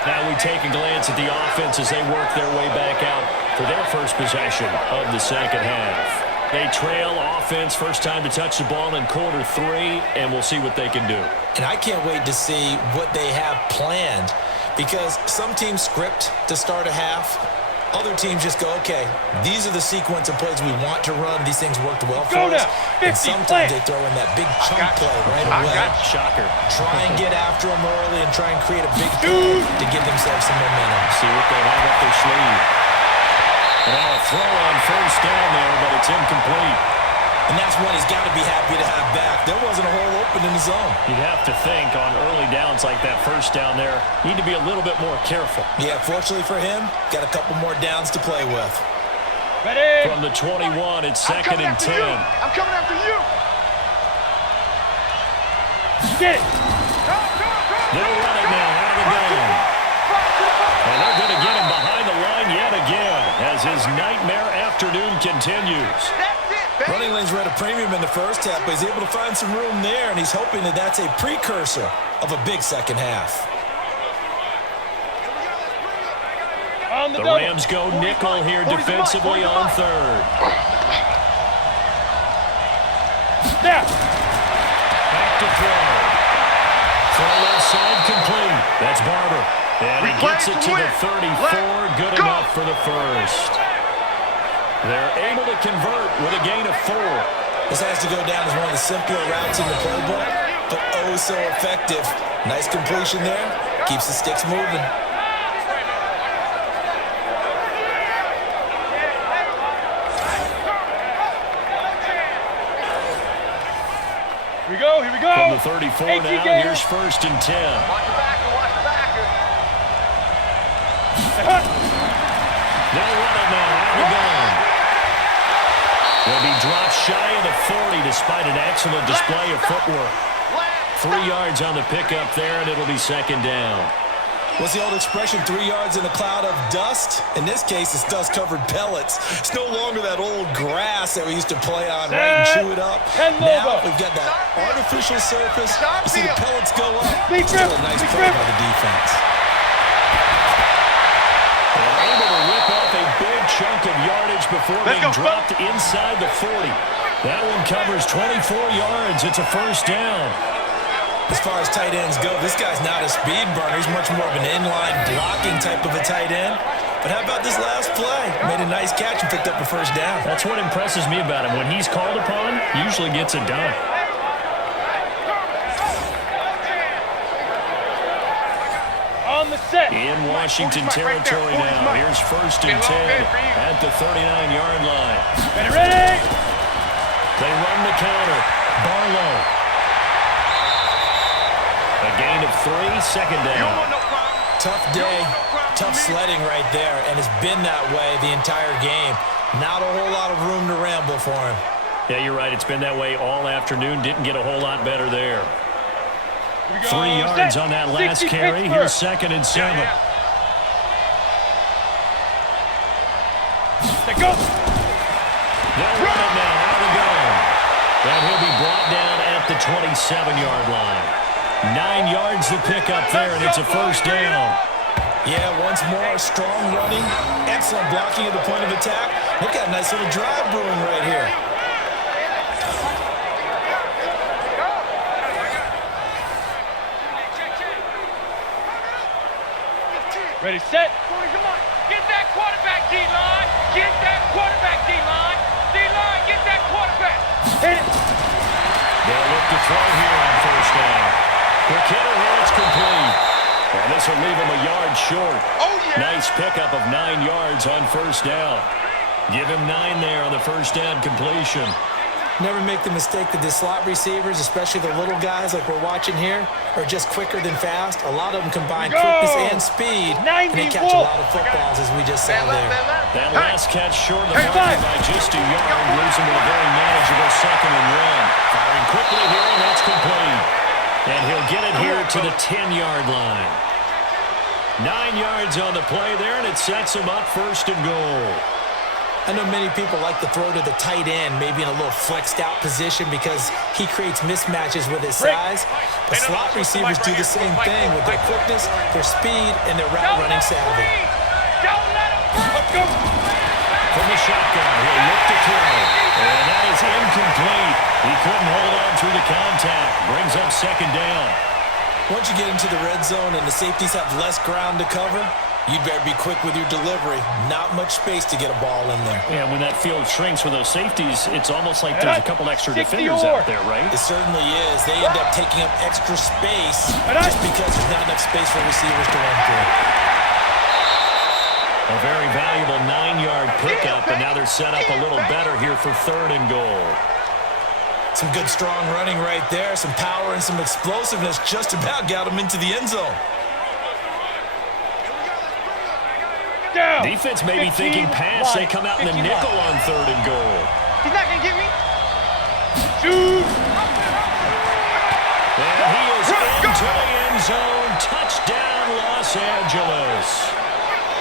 Now we take a glance at the offense as they work their way back out for their first possession of the second half. They trail offense, first time to touch the ball in quarter 3, and we'll see what they can do. And I can't wait to see what they have planned, because some teams script to start a half. Other teams just go, okay, these are the sequence of plays we want to run. These things worked well for us. And sometimes they throw in that big chunk play right away. Shocker. Try and get after them early and try and create a big play to give themselves some momentum. See what they have up their sleeve. And now a throw on first down there, but it's incomplete. And that's one he's got to be happy to have back. There wasn't a hole open in the zone. You'd have to think on early downs like that first down there, need to be a little bit more careful. Yeah, fortunately for him, got a couple more downs to play with. Ready? From the 21, it's second and 10. I'm coming after you. Get it. They'll run it now out of the gun. And they're going to get him behind the line yet again as his nightmare afternoon continues. Running lanes were at a premium in the first half, but he's able to find some room there, and he's hoping that that's a precursor of a big second half. The Rams go nickel here defensively on third. Back to throw. Throw left side complete. That's Barber. And he gets it to the 34. Good enough for the first. They're able to convert with a gain of 4. This has to go down as one of the simpler routes in the playbook, but oh so effective. Nice completion there. Keeps the sticks moving. Here we go. From the 34 now, here's first and 10. Watch the backer, watch the backer. They'll run it now out of the gun. They'll be dropped shy of the 40 despite an excellent display of footwork. 3 yards on the pickup there, and it'll be second down. What's the old expression, 3 yards in a cloud of dust? In this case, it's dust-covered pellets. It's no longer that old grass that we used to play on, right, and chew it up. Now we've got that artificial surface. You see the pellets go up. Still a nice play by the defense. They're able to rip off a big chunk of yardage before being dropped inside the 40. That one covers 24 yards. It's a first down. As far as tight ends go, this guy's not a speed burner. He's much more of an inline blocking type of a tight end. But how about this last play? Made a nice catch and picked up a first down. That's what impresses me about him. When he's called upon, usually gets it done. On the set. In Washington territory now. Here's first and 10 at the 39-yard line. Ready? They run the counter. Barlow. A gain of 3, second down. Tough day, tough sledding right there, and it's been that way the entire game. Not a whole lot of room to ramble for him. Yeah, you're right. It's been that way all afternoon. Didn't get a whole lot better there. 3 yards on that last carry. Here's second and 7. Go. They'll run it now out of the gun. And he'll be brought down at the 27-yard line. 9 yards to pick up there, and it's a first down. Yeah, once more, strong running, excellent blocking at the point of attack. Look at a nice little drive brewing right here. Ready, set. Come on. Get that quarterback, D-line. Get that quarterback, D-line. D-line, get that quarterback. Hit it. They'll look to throw here on first down. Quick hitter here, it's complete. And this will leave him a yard short. Oh, yeah. Nice pickup of 9 yards on first down. Give him 9 there on the first down completion. Never make the mistake that the slot receivers, especially the little guys like we're watching here, are just quicker than fast. A lot of them combine quickness and speed, and they catch a lot of footballs, as we just saw there. That last catch short of the marker by just a yard, leaves him with a very manageable 2nd and 1. Firing quickly here, and that's complete. And he'll get it here to the 10-yard line. 9 yards on the play there, and it sets him up 1st and goal. I know many people like to throw to the tight end, maybe in a little flexed out position because he creates mismatches with his size. But slot receivers do the same thing with their quickness, their speed, and their route running savvy. From the shotgun, he'll look to throw. And that is incomplete. He couldn't hold on through the contact. Brings up 2nd down. Once you get into the red zone and the safeties have less ground to cover, you'd better be quick with your delivery. Not much space to get a ball in there. Yeah, when that field shrinks with those safeties, it's almost like there's a couple extra defenders out there, right? It certainly is. They end up taking up extra space just because there's not enough space for receivers to run through. A very valuable 9-yard pickup, and now they're set up a little better here for 3rd and goal. Some good, strong running right there. Some power and some explosiveness just about got him into the end zone. Down. Defense may be thinking pass. They come out in the nickel on 3rd and goal. He's not going to get me. Shoot. And he is into the end zone. Touchdown, Los Angeles.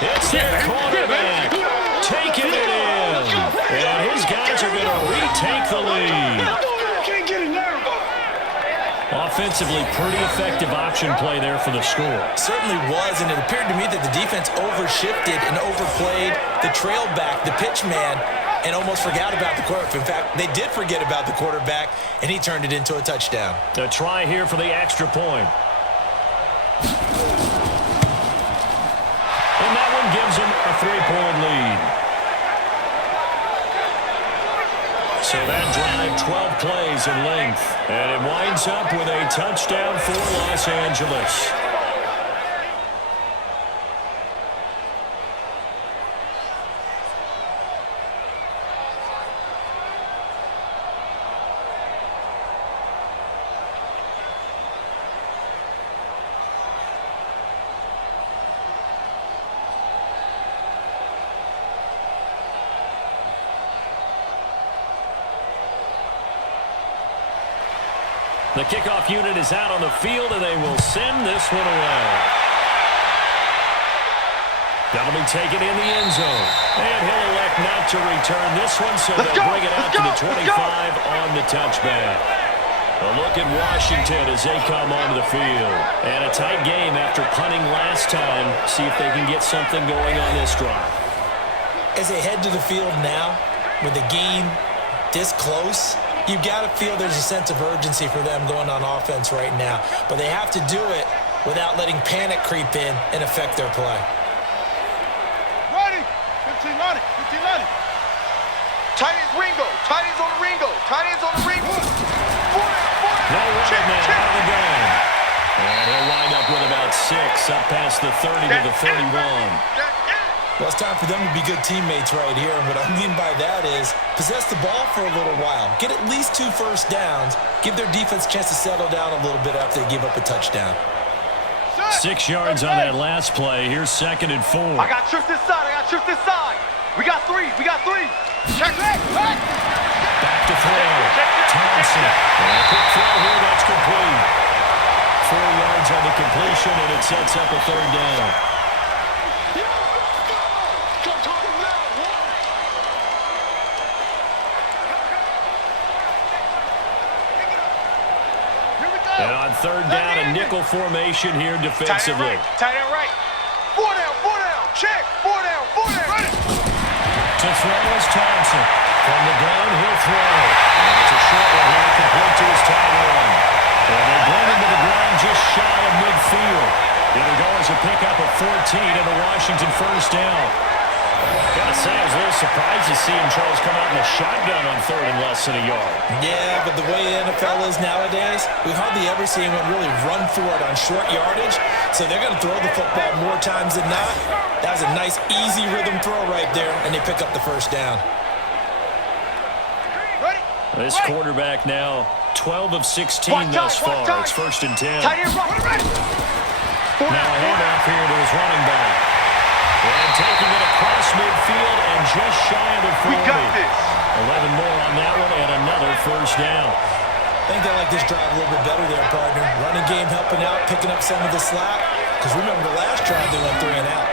It's their quarterback taking it in. And his guys are going to retake the lead. Offensively, pretty effective option play there for the score. Certainly was, and it appeared to me that the defense overshifted and overplayed the trail back, the pitch man, and almost forgot about the quarterback. In fact, they did forget about the quarterback, and he turned it into a touchdown. A try here for the extra point. And that one gives him a 3-point lead. So that drive, 12 plays in length, and it winds up with a touchdown for Los Angeles. The kickoff unit is out on the field, and they will send this one away. That'll be taken in the end zone. And he'll elect not to return this one, so they'll bring it out to the 25 on the touchback. A look at Washington as they come onto the field. And a tight game after punting last time. See if they can get something going on this drive. As they head to the field now, with the game this close, you've got to feel there's a sense of urgency for them going on offense right now. But they have to do it without letting panic creep in and affect their play. Ready. 15-90. 15-90. Tight ends Ringo. Tight ends on the Ringo. Tight ends on the Ringo. No running man out of the game. And he'll wind up with about 6 up past the 30 to the 31. Well, it's time for them to be good teammates right here. And what I mean by that is possess the ball for a little while. Get at least 2 first downs. Give their defense a chance to settle down a little bit after they give up a touchdown. 6 yards on that last play. Here's 2nd and 4. I got trips this side. I got trips this side. We got 3. We got 3. Check that. Back to throw. Thompson. And a quick throw here. That's complete. 4 yards on the completion, and it sets up a 3rd down. And on 3rd down, a nickel formation here defensively. Tight end right. 4 down, 4 down. Check. 4 down, 4 down. Ready. To throw is Thompson. From the ground, he'll throw. And it's a short one here, complete to his tight end. And they bring him to the ground just shy of midfield. It'll go as a pickup of 14 and a Washington first down. Gotta say, I was a little surprised to see him, Charles, come out in a shotgun on 3rd and less than a yard. Yeah, but the way the NFL is nowadays, we hardly ever see anyone really run for it on short yardage. So they're going to throw the football more times than not. That was a nice, easy rhythm throw right there, and they pick up the first down. This quarterback now 12 of 16 thus far. It's 1st and 10. Now a handoff here to his running back. And taking it across midfield and just shy of the 40. We got this. 11 more on that one and another first down. I think they like this drive a little bit better there, partner. Running game helping out, picking up some of the slack. Because remember the last drive they went 3 and out.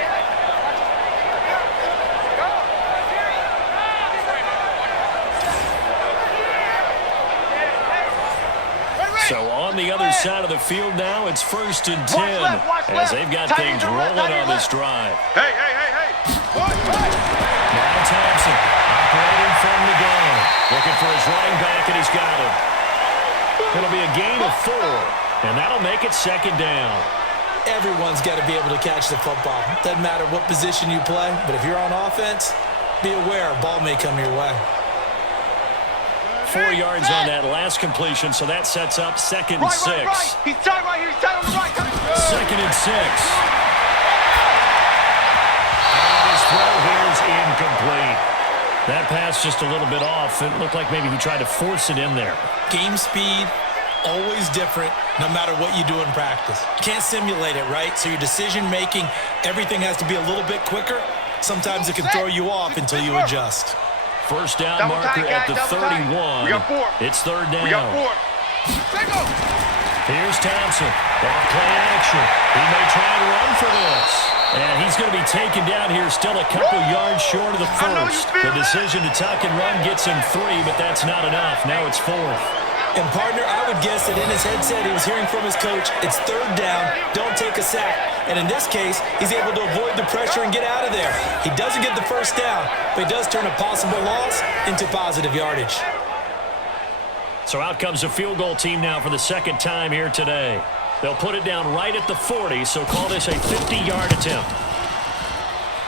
So on the other side of the field now, it's 1st and 10 as they've got things rolling on this drive. Hey. Now Thompson operating from the gun. Looking for his running back, and he's got him. It'll be a gain of 4, and that'll make it 2nd down. Everyone's got to be able to catch the football. Doesn't matter what position you play, but if you're on offense, be aware a ball may come your way. 4 yards on that last completion, so that sets up 2nd and 6. Right. He's tied right here. He's tied on the right. 2nd and 6. And his throw here is incomplete. That pass just a little bit off. It looked like maybe he tried to force it in there. Game speed, always different, no matter what you do in practice. You can't simulate it, right? So your decision-making, everything has to be a little bit quicker. Sometimes it can throw you off until you adjust. First down marker at the 31. We got 4. It's 3rd down. We got 4. Here's Thompson. Off play action. He may try and run for this. And he's going to be taken down here, still a couple yards short of the first. The decision to tuck and run gets him 3, but that's not enough. Now it's 4th. And, partner, I would guess that in his headset he was hearing from his coach, it's 3rd down, don't take a sack. And in this case, he's able to avoid the pressure and get out of there. He doesn't get the first down, but he does turn a possible loss into positive yardage. So out comes the field goal team now for the 2nd time here today. They'll put it down right at the 40, so call this a 50-yard attempt.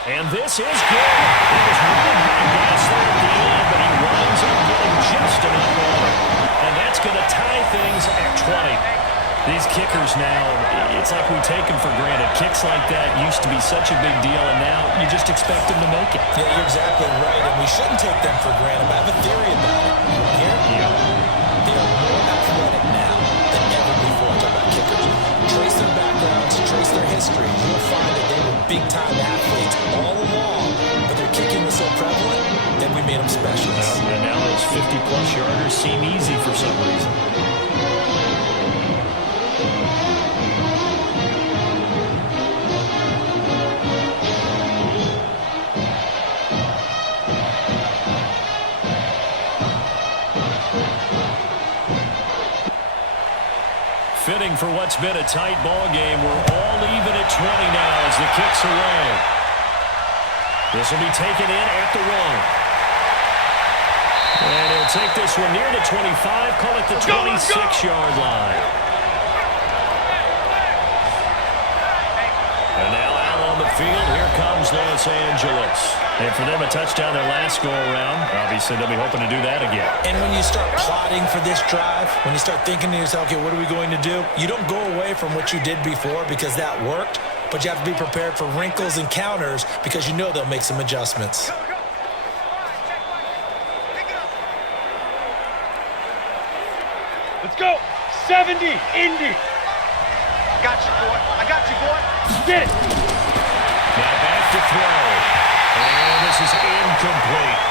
And this is good. He was running high gas there at the end, but he winds up getting just enough on it. And that's going to tie things at 20. These kickers now, it's like we take them for granted. Kicks like that used to be such a big deal, and now you just expect them to make it. Yeah, you're exactly right, and we shouldn't take them for granted. I have a theory about it. You want to hear? Yeah. They are more athletic now than ever before. Talk about kickers. Trace their backgrounds, trace their history. You'll find that they were big-time athletes all along, but their kicking was so prevalent that we made them specialists. And now those 50-plus yarders seem easy for some reason. Fitting for what's been a tight ball game. We're all even at 20 now as the kick's away. This will be taken in at the 1. And he'll take this one near the 25, call it the 26-yard line. And now out on the field, here comes Los Angeles. And for them, a touchdown their last go-around. Obviously, they'll be hoping to do that again. And when you start plotting for this drive, when you start thinking to yourself, okay, what are we going to do? You don't go away from what you did before because that worked, but you have to be prepared for wrinkles and counters because you know they'll make some adjustments. Let's go. 70, Indy. Got you, boy. I got you, boy. Get it. Now back to throw. And this is incomplete.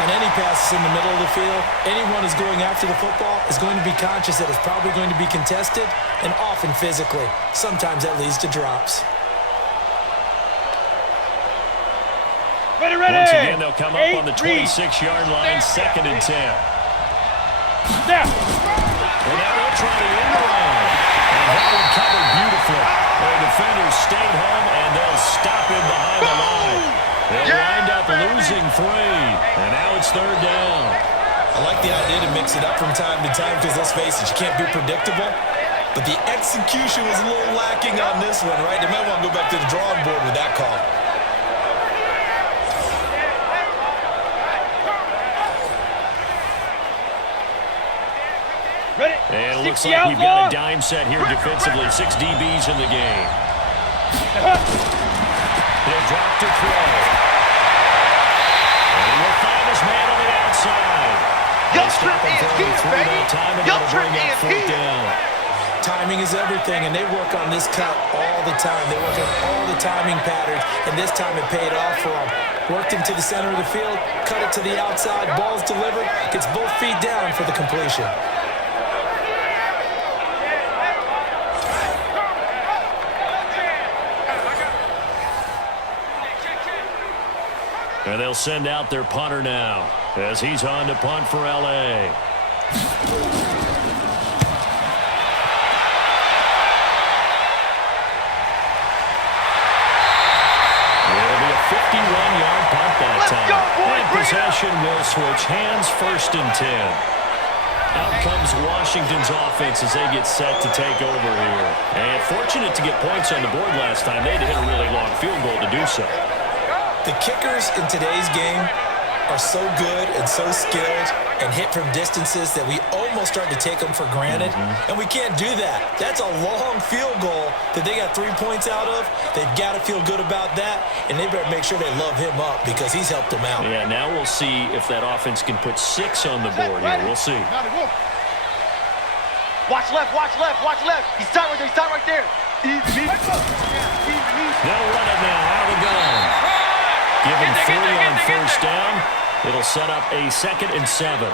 On any passes in the middle of the field, anyone who's going after the football is going to be conscious that it's probably going to be contested and often physically. Sometimes that leads to drops. Ready. Once again, they'll come up on the 26-yard line, 2nd and 10. Snap. And now they'll try the end around. And that one covered beautifully. The defenders stayed home, and they'll stop him behind the line. They'll wind up losing 3. And now it's 3rd down. I like the idea to mix it up from time to time because, let's face it, you can't be predictable. But the execution was a little lacking on this one, right? They might want to go back to the drawing board with that call. And it looks like we've got a dime set here defensively. 6 DBs in the game. He'll drop to throw. And he'll find his man on the outside. Young trip is here, baby. Young trip is here. Timing is everything, and they work on this cut all the time. They work on all the timing patterns, and this time it paid off for them. Worked him to the center of the field, cut it to the outside, ball's delivered, gets both feet down for the completion. And they'll send out their punter now as he's on to punt for L.A. And possession will switch hands, 1st and 10. Out comes Washington's offense as they get set to take over here. And fortunate to get points on the board last time. They had to hit a really long field goal to do so. The kickers in today's game are so good and so skilled and hit from distances that we almost start to take them for granted. And we can't do that. That's a long field goal that they got 3 points out of. They've got to feel good about that, and they better make sure they love him up because he's helped them out. Yeah, now we'll see if that offense can put 6 on the board here. We'll see. Watch left, watch left, watch left. He's tight right there, he's tight right there. They'll run it now out of the gun. Give him 3 on 1st down. It'll set up a 2nd and 7.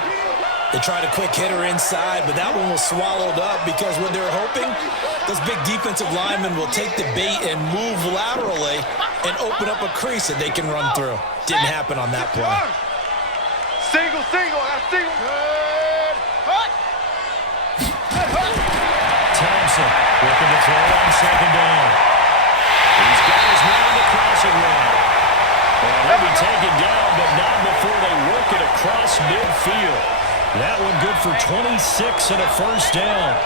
They tried a quick hitter inside, but that one was swallowed up because when they're hoping, those big defensive linemen will take the bait and move laterally and open up a crease that they can run through. Didn't happen on that play. Single, single, I got a single. Thompson looking to throw on 2nd down. He's got his man on the crossing route. And he'll be taken down, but not before they work it across midfield. That one good for 26 and a 1st down.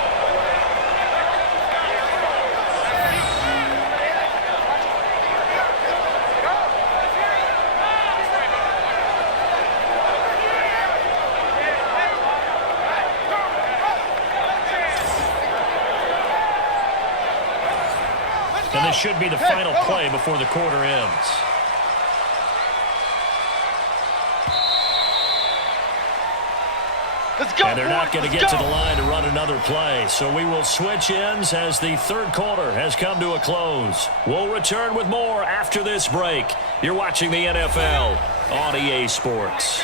And this should be the final play before the quarter ends. And they're not going to get to the line to run another play. So we will switch ends as the 3rd quarter has come to a close. We'll return with more after this break. You're watching the NFL on EA Sports.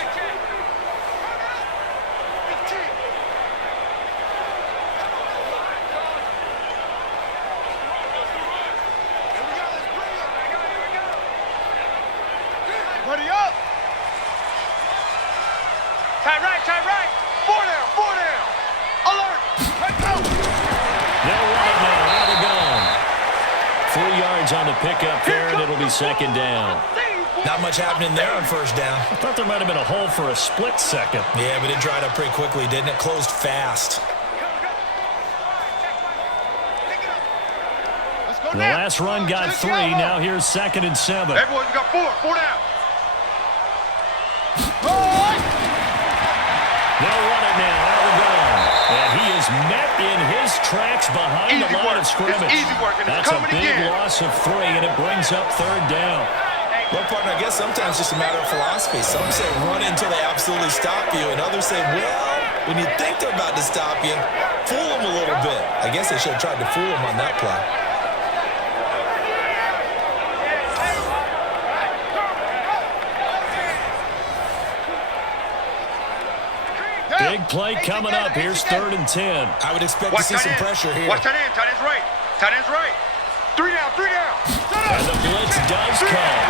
Buddy up. Tight right, tight right. 4 down, 4 down. Alert. Let's go. They'll run it now out of the gun. 3 yards on the pickup there, and it'll be 2nd down. Not much happening there on 1st down. I thought there might have been a hole for a split second. Yeah, but it dried up pretty quickly, didn't it? Closed fast. The last run got 3. Now here's 2nd and 7. Everyone, we got 4 down. They'll run it now out of the gun. And he is met in his tracks behind the line of scrimmage. That's a big loss of 3, and it brings up 3rd down. Well, partner, I guess sometimes it's just a matter of philosophy. Some say run until they absolutely stop you, and others say, well, when you think they're about to stop you, fool them a little bit. I guess they should have tried to fool them on that play. Big play coming up. Here's 3rd and 10. I would expect to see some pressure here. Watch tight end. Tight end's right. Tight end's right. 3 down, 3 down. And the blitz does come.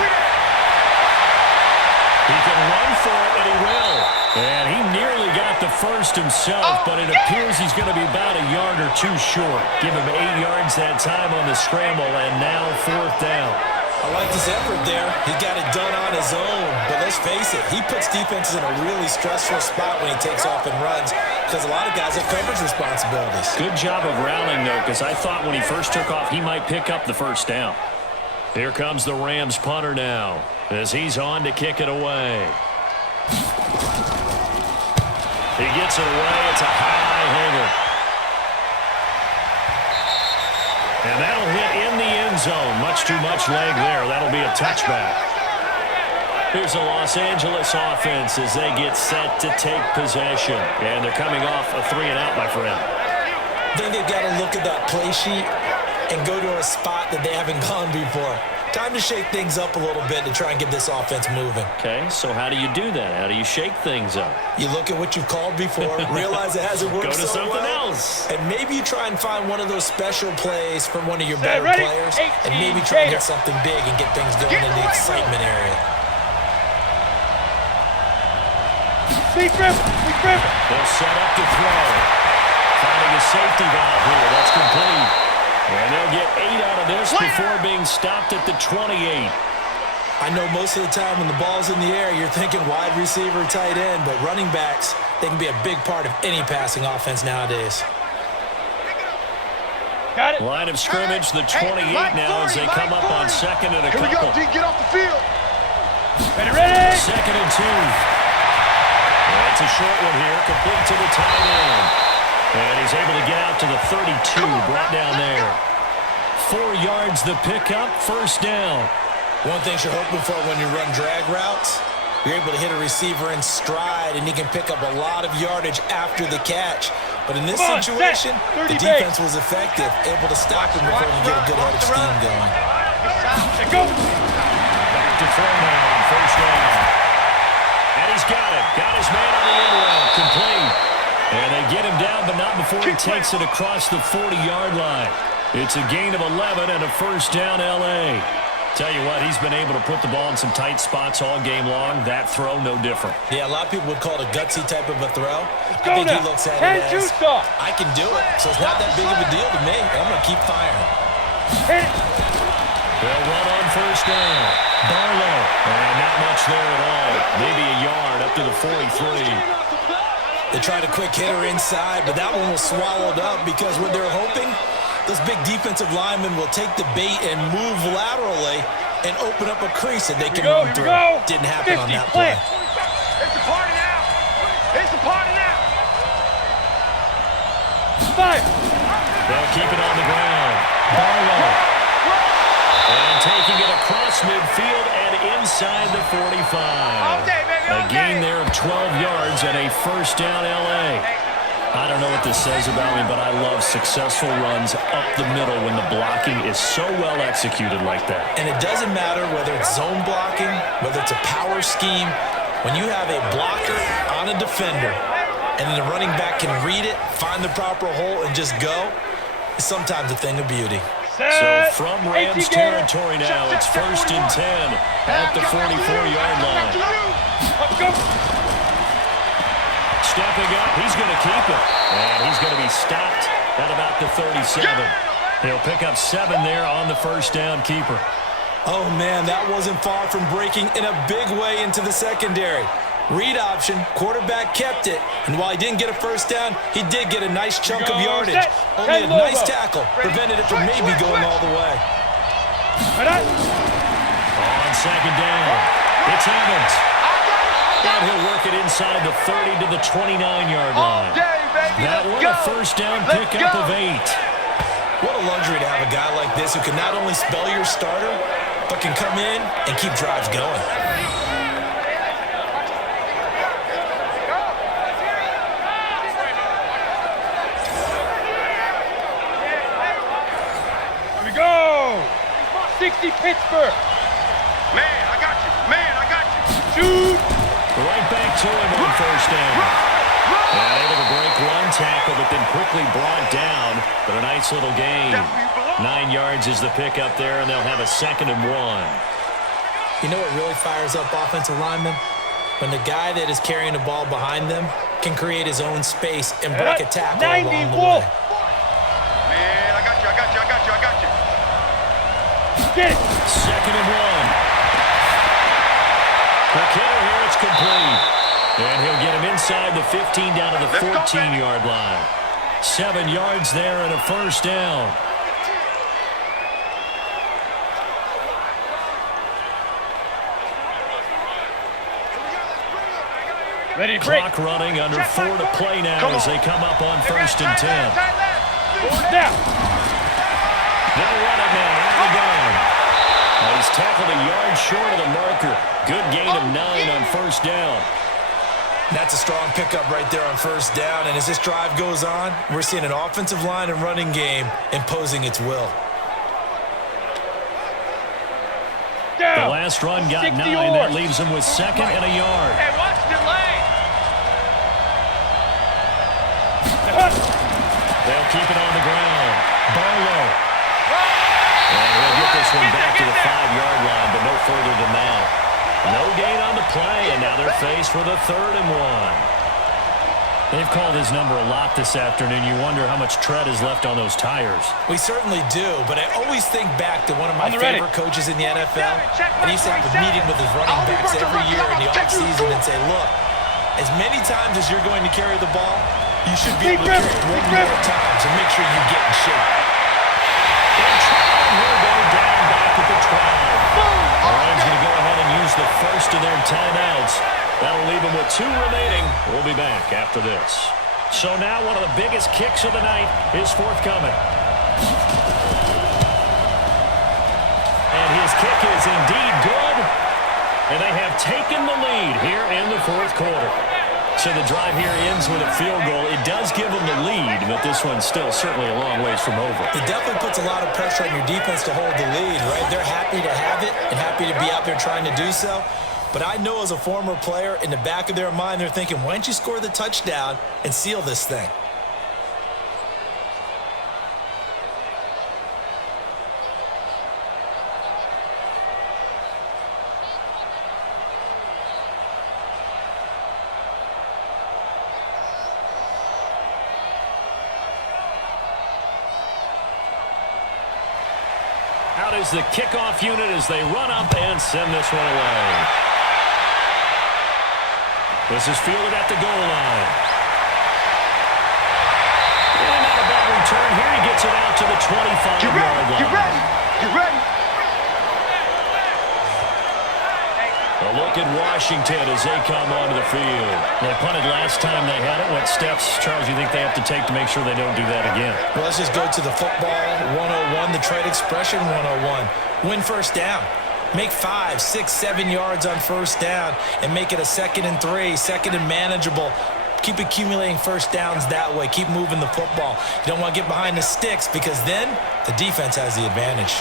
He can run for it, and he will. And he nearly got the first himself, but it appears he's going to be about a yard or 2 short. Give him 8 yards that time on the scramble, and now 4th down. I like his effort there. He got it done on his own. But let's face it, he puts defenses in a really stressful spot when he takes off and runs because a lot of guys have coverage responsibilities. Good job of rallying, though, because I thought when he first took off, he might pick up the 1st down. Here comes the Rams punter now as he's on to kick it away. He gets it away. It's a high hanger. zone. Much too much leg there. That'll be a touchback. Here's the Los Angeles offense as they get set to take possession. And they're coming off a 3-and-out, my friend. I think they've got to look at that play sheet and go to a spot that they haven't gone before. Time to shake things up a little bit to try and get this offense moving. Okay, so how do you do that? How do you shake things up? You look at what you've called before, realize it hasn't worked Go to so something well, else. and maybe you try and find one of those special plays from one of your better players, and maybe try and get something big and get things going in the excitement area. They'll set up to throw. Finding a safety valve here. That's complete. And they'll get 8 out of this before being stopped at the 28. I know most of the time when the ball's in the air, you're thinking wide receiver, tight end, but running backs, they can be a big part of any passing offense nowadays. Got it. Line of scrimmage, the 28 now as they come up on second and a couple. Here we go, D. Get off the field. Ready? Second and 2. That's a short one here, complete to the tight end. And he's able to get out to the 32, brought down there. 4 yards the pickup, first down. One thing you're hoping for when you run drag routes, you're able to hit a receiver in stride, and he can pick up a lot of yardage after the catch. But in this situation, the defense was effective, able to stop him before he get a good head of steam going. Back to throw now on first down. And he's got it. Got his man on the end route, complete. And they get him down, but not before he takes it across the 40-yard line. It's a gain of 11 and a first down, L.A. Tell you what, he's been able to put the ball in some tight spots all game long. That throw, no different. Yeah, a lot of people would call it a gutsy type of a throw. I think he looks at it as, I can do it, so it's not that big of a deal to me. I'm going to keep firing. They'll run on first down. Barlow. And not much there at all. Maybe a yard up to the 43. They tried a quick hitter inside, but that one was swallowed up because what they're hoping, those big defensive linemen will take the bait and move laterally and open up a crease that they can run through. Didn't happen on that play. It's the party now. It's the party now. They'll keep it on the ground. Barlow. And taking it across midfield and inside the 45. A gain there of 12 yards and a first down, L.A. I don't know what this says about me, but I love successful runs up the middle when the blocking is so well executed like that. And it doesn't matter whether it's zone blocking, whether it's a power scheme. When you have a blocker on a defender and then the running back can read it, find the proper hole, and just go, it's sometimes a thing of beauty. So from Rams territory now, it's first and 10 at the 44-yard line. Stepping up, he's going to keep it. And he's going to be stopped at about the 37. He'll pick up 7 there on the first down keeper. Oh, man, that wasn't far from breaking in a big way into the secondary. Read option, quarterback kept it, and while he didn't get a first down, he did get a nice chunk of yardage. Only a nice tackle prevented it from maybe going all the way. On second down, it's Evans. And he'll work it inside the 30 to the 29-yard line. That one a first down pickup of 8. What a luxury to have a guy like this who can not only spell your starter, but can come in and keep drives going. Here we go. 60 Pittsburgh. Man, I got you. Man, I got you. Shoot. Right back to him on first down. And able to break one tackle, but then quickly brought down. But a nice little gain. 9 yards is the pickup there, and they'll have a second and 1. You know what really fires up offensive linemen? When the guy that is carrying the ball behind them can create his own space and break a tackle along the way. Man, I got you. I got you. I got you. I got you. Get it. Second and 1. The kicker here, it's complete. And he'll get him inside the 15 down to the 14-yard line. 7 yards there and a first down. Ready, Clock running under 4 to play now as they come up on first and 10. Down. They'll run it now. Out of the gun. He's tackled a yard short of the marker. Good gain of 9 on first down. That's a strong pickup right there on first down. And as this drive goes on, we're seeing an offensive line and running game imposing its will. The last run got 9. That leaves him with 2nd and a yard. Hey, watch the lane. They'll keep it on the ground. Barlow. And he'll get this one back to the 5-yard line, but no further than that. No gain on the play, and now they're faced with a 3rd and 1. They've called his number a lot this afternoon. You wonder how much tread is left on those tires. We certainly do, but I always think back to one of my favorite coaches in the NFL. And he used to have a meeting with his running backs every year in the offseason and say, look, as many times as you're going to carry the ball, you should be able to carry it 1 more time, so make sure you get in shape. And will go down back at the 12. The Rams going to go ahead and use the first of their timeouts. That'll leave them with 2 remaining. We'll be back after this. So now one of the biggest kicks of the night is forthcoming. And his kick is indeed good. And they have taken the lead here in the 4th quarter. So the drive here ends with a field goal. It does give them the lead, but this one's still certainly a long ways from over. It definitely puts a lot of pressure on your defense to hold the lead, right? They're happy to have it and happy to be out there trying to do so. But I know as a former player, in the back of their mind, they're thinking, why don't you score the touchdown and seal this thing? Out is the kickoff unit as they run up and send this one away. This is fielded at the goal line. And not a bad return here. He gets it out to the 25-yard line. You ready? You ready? A look at Washington as they come onto the field. They punted last time they had it. What steps, Charles, do you think they have to take to make sure they don't do that again? Well, let's just go to the football 101, the trade expression 101. Win first down. Make 5, 6, 7 yards on first down and make it a 2nd and 3, 2nd and manageable. Keep accumulating first downs that way. Keep moving the football. You don't want to get behind the sticks because then the defense has the advantage.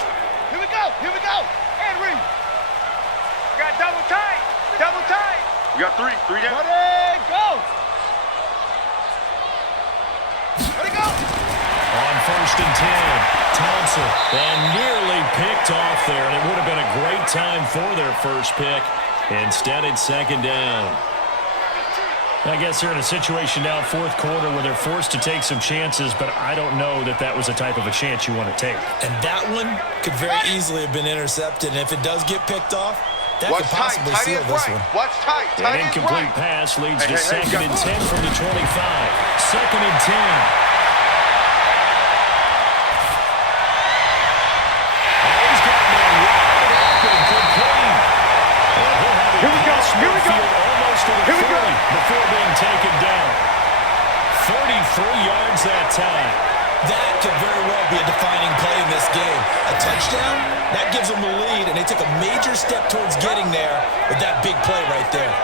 Here we go. Here we go. Henry. We got double tight. Double tight. We got 3. 3 down. Ready, go. Ready, go. On 1st and 10, Thompson, and nearly picked off there, and it would have been a great time for their first pick. Instead, it's 2nd down. I guess they're in a situation now, 4th quarter, where they're forced to take some chances, but I don't know that that was the type of a chance you want to take. And that one could very easily have been intercepted, and if it does get picked off, that could possibly seal this one. Watch tight. An incomplete pass leads to 2nd and 10 from the 25. 2nd and 10. Here we go. Here we go. Almost to the Here we go. before being taken down. 33 yards that time. That could very well be a defining play in this game. A touchdown, that gives them the lead, and they took a major step towards getting there with that big play right there.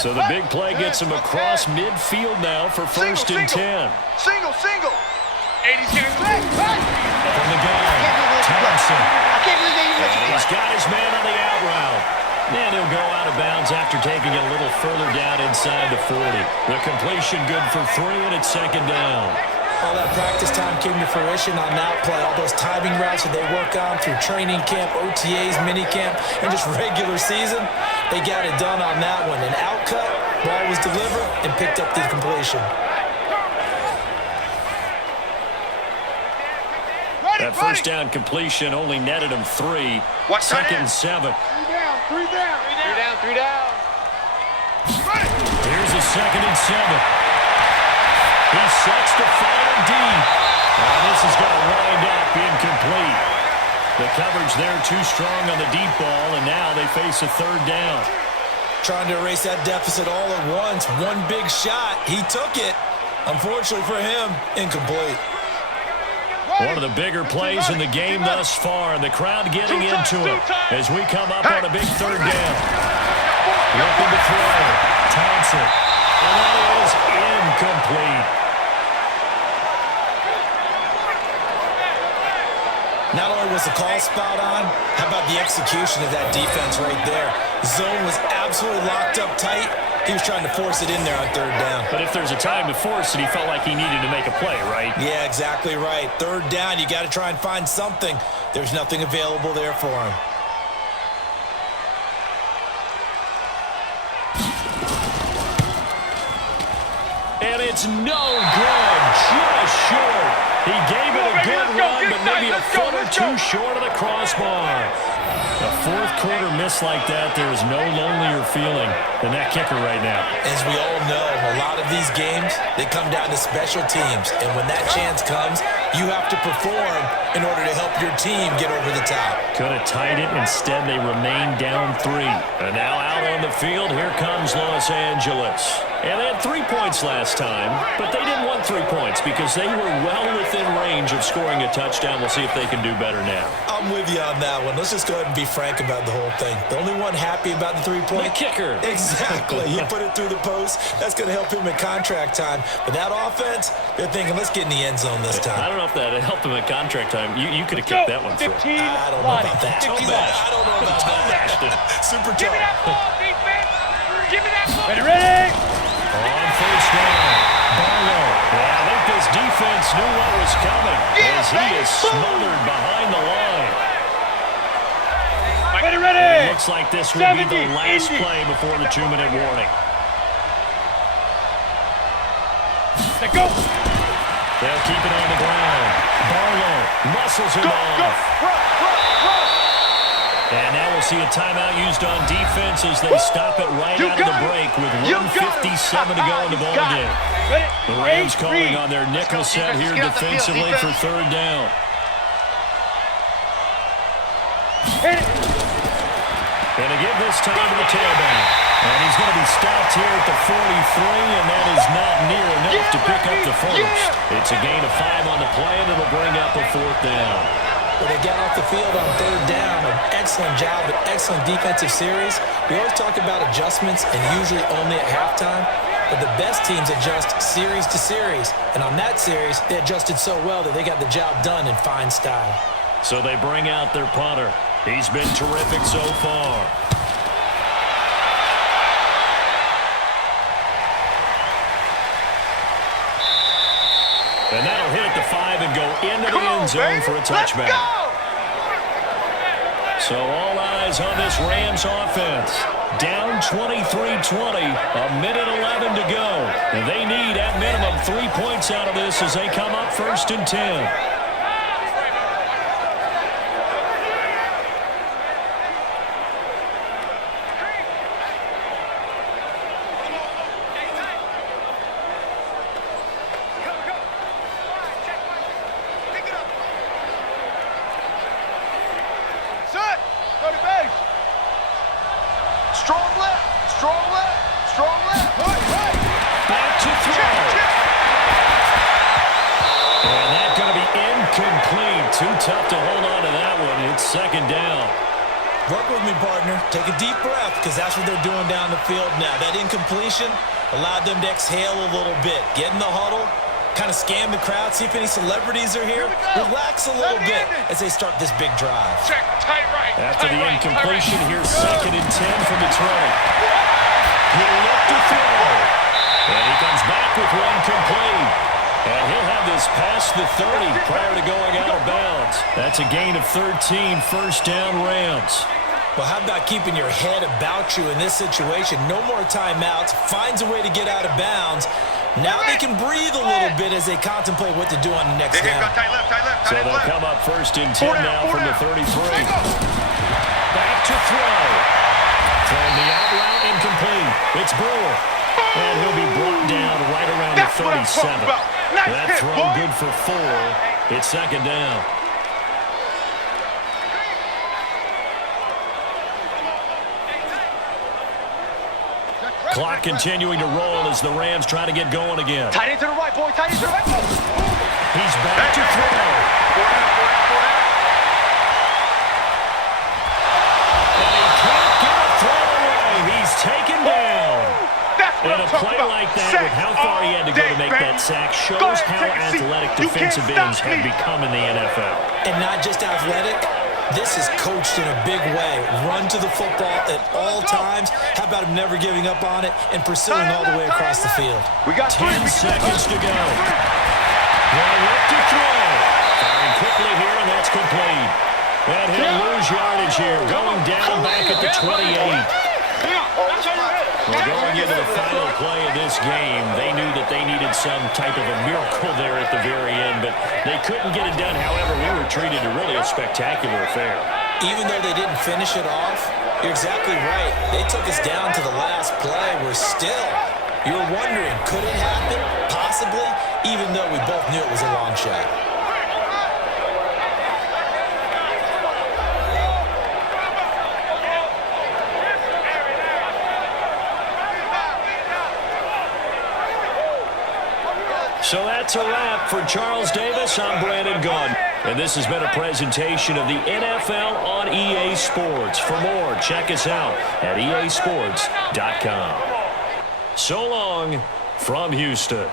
So the big play gets him across midfield now for 1st and 10. Single. 80's getting back. From the gun, Thompson. And he's got his man on the out route. And he'll go out of bounds after taking it a little further down inside the 40. The completion good for 3, and it's 2nd down. All that practice time came to fruition on that play. All those timing routes that they work on through training camp, OTAs, mini camp, and just regular season, they got it done on that one. An outcut, ball was delivered, and picked up the completion. That first down completion only netted him 3. 2nd and 7. 3 down. Here's a 2nd and 7. He sets the final deep. And this is going to wind up incomplete. The coverage there too strong on the deep ball, and now they face a 3rd down. trying to erase that deficit all at once. One big shot. He took it. Unfortunately for him, incomplete. One of the bigger plays in the game thus far, and the crowd getting into it as we come up on a big third down. Looking to throw. Thompson. And that is incomplete. Not only was the call spot on, how about the execution of that defense right there? Zone was absolutely locked up tight. He was trying to force it in there on third down. But if there's a time to force it, he felt like he needed to make a play, right? Yeah, exactly right. Third down, you got to try and find something. There's nothing available there for him. And it's no good, just short. He gave it a good run, but maybe a foot or two short of the crossbar. A fourth quarter miss like that, there is no lonelier feeling than that kicker right now. As we all know, a lot of these games, they come down to special teams. And when that chance comes, you have to perform in order to help your team get over the top. Could have tied it. Instead, they remain down 3. And now out on the field, here comes Los Angeles. And they had 3 points last time, but they didn't want 3 points because they were well within range of scoring a touchdown. We'll see if they can do better now. I'm with you on that one. Let's just go ahead and be frank about the whole thing. The only one happy about the 3-point? The kicker. Exactly. You put it through the post. That's going to help him in contract time. But that offense, they're thinking, let's get in the end zone this time. I don't know if that helped him in contract time. You could have kicked that one through. I don't know about that. I don't know about that. Super tough. Give me that ball, defense. Give me that ball. Ready? On first down, Barlow. Yeah, I think this defense knew what was coming as he is smothered behind the line. Ready. It looks like this will be the last play before the 2-minute warning. Let's go. They'll keep it on the ground. Barlow muscles him off. Run. And now we'll see a timeout used on defense as they stop it right out of the break with 1:57 to go in the ballgame. The Rams calling on their nickel set here defensively for third down. Going to give this time to the tailback. And he's going to be stopped here at the 43, and that is not near enough to pick up the first. It's a gain of 5 on the play, and it'll bring up a fourth down. Well, they got off the field on third down. An excellent job, an excellent defensive series. We always talk about adjustments and usually only at halftime. But the best teams adjust series to series. And on that series, they adjusted so well that they got the job done in fine style. So they bring out their punter. He's been terrific so far. And that'll hit at the 5 and go into the end zone for a touchback. So all eyes on this Rams offense. Down 23-20, a minute 11 to go. And they need, at minimum, 3 points out of this as they come up 1st and 10. Back to throw. And that's going to be incomplete. Too tough to hold on to that one. It's 2nd down. Work with me, partner. Take a deep breath, because that's what they're doing down the field now. That incompletion allowed them to exhale a little bit. Get in the huddle, kind of scan the crowd, see if any celebrities are here. Relax a little bit as they start this big drive. Check, tight right. After the incompletion, here's 2nd and 10 from Detroit. He'll look to throw. And he comes back with one complete. And he'll have this past the 30 prior to going out of bounds. That's a gain of 13, 1st down Rams. Well, how about keeping your head about you in this situation? No more timeouts. Finds a way to get out of bounds. Now they can breathe a little bit as they contemplate what to do on the next down. So they'll come up 1st and 10 now from the 33. Back to throw. Throwing the out route incomplete. It's Brewer. And he'll be brought down right around the 37. That throw good for 4. It's 2nd down. Clock continuing to roll as the Rams try to get going again. Tight end to the right, boy. Tight end to the right. He's back to throw. And he can't get a throw away. He's taken down. And a play like that, with how far he had to go to make that sack, shows how athletic defensive ends have become in the NFL. And not just athletic. This is coached in a big way. Run to the football at all times. How about him never giving up on it and pursuing all the way across the field? We got 10 seconds to go. Well, look to throw. Firing quickly here, and that's complete. And he'll lose yardage here, going down back at the 28. Well, going into the final play of this game, they knew that they needed some type of a miracle there at the very end, but they couldn't get it done. However, we were treated to really a spectacular affair. Even though they didn't finish it off, you're exactly right. They took us down to the last play. We're still, you're wondering, could it happen? Possibly, even though we both knew it was a long shot. So that's a wrap for Charles Davis. I'm Brandon Gunn. And this has been a presentation of the NFL on EA Sports. For more, check us out at easports.com. So long from Houston.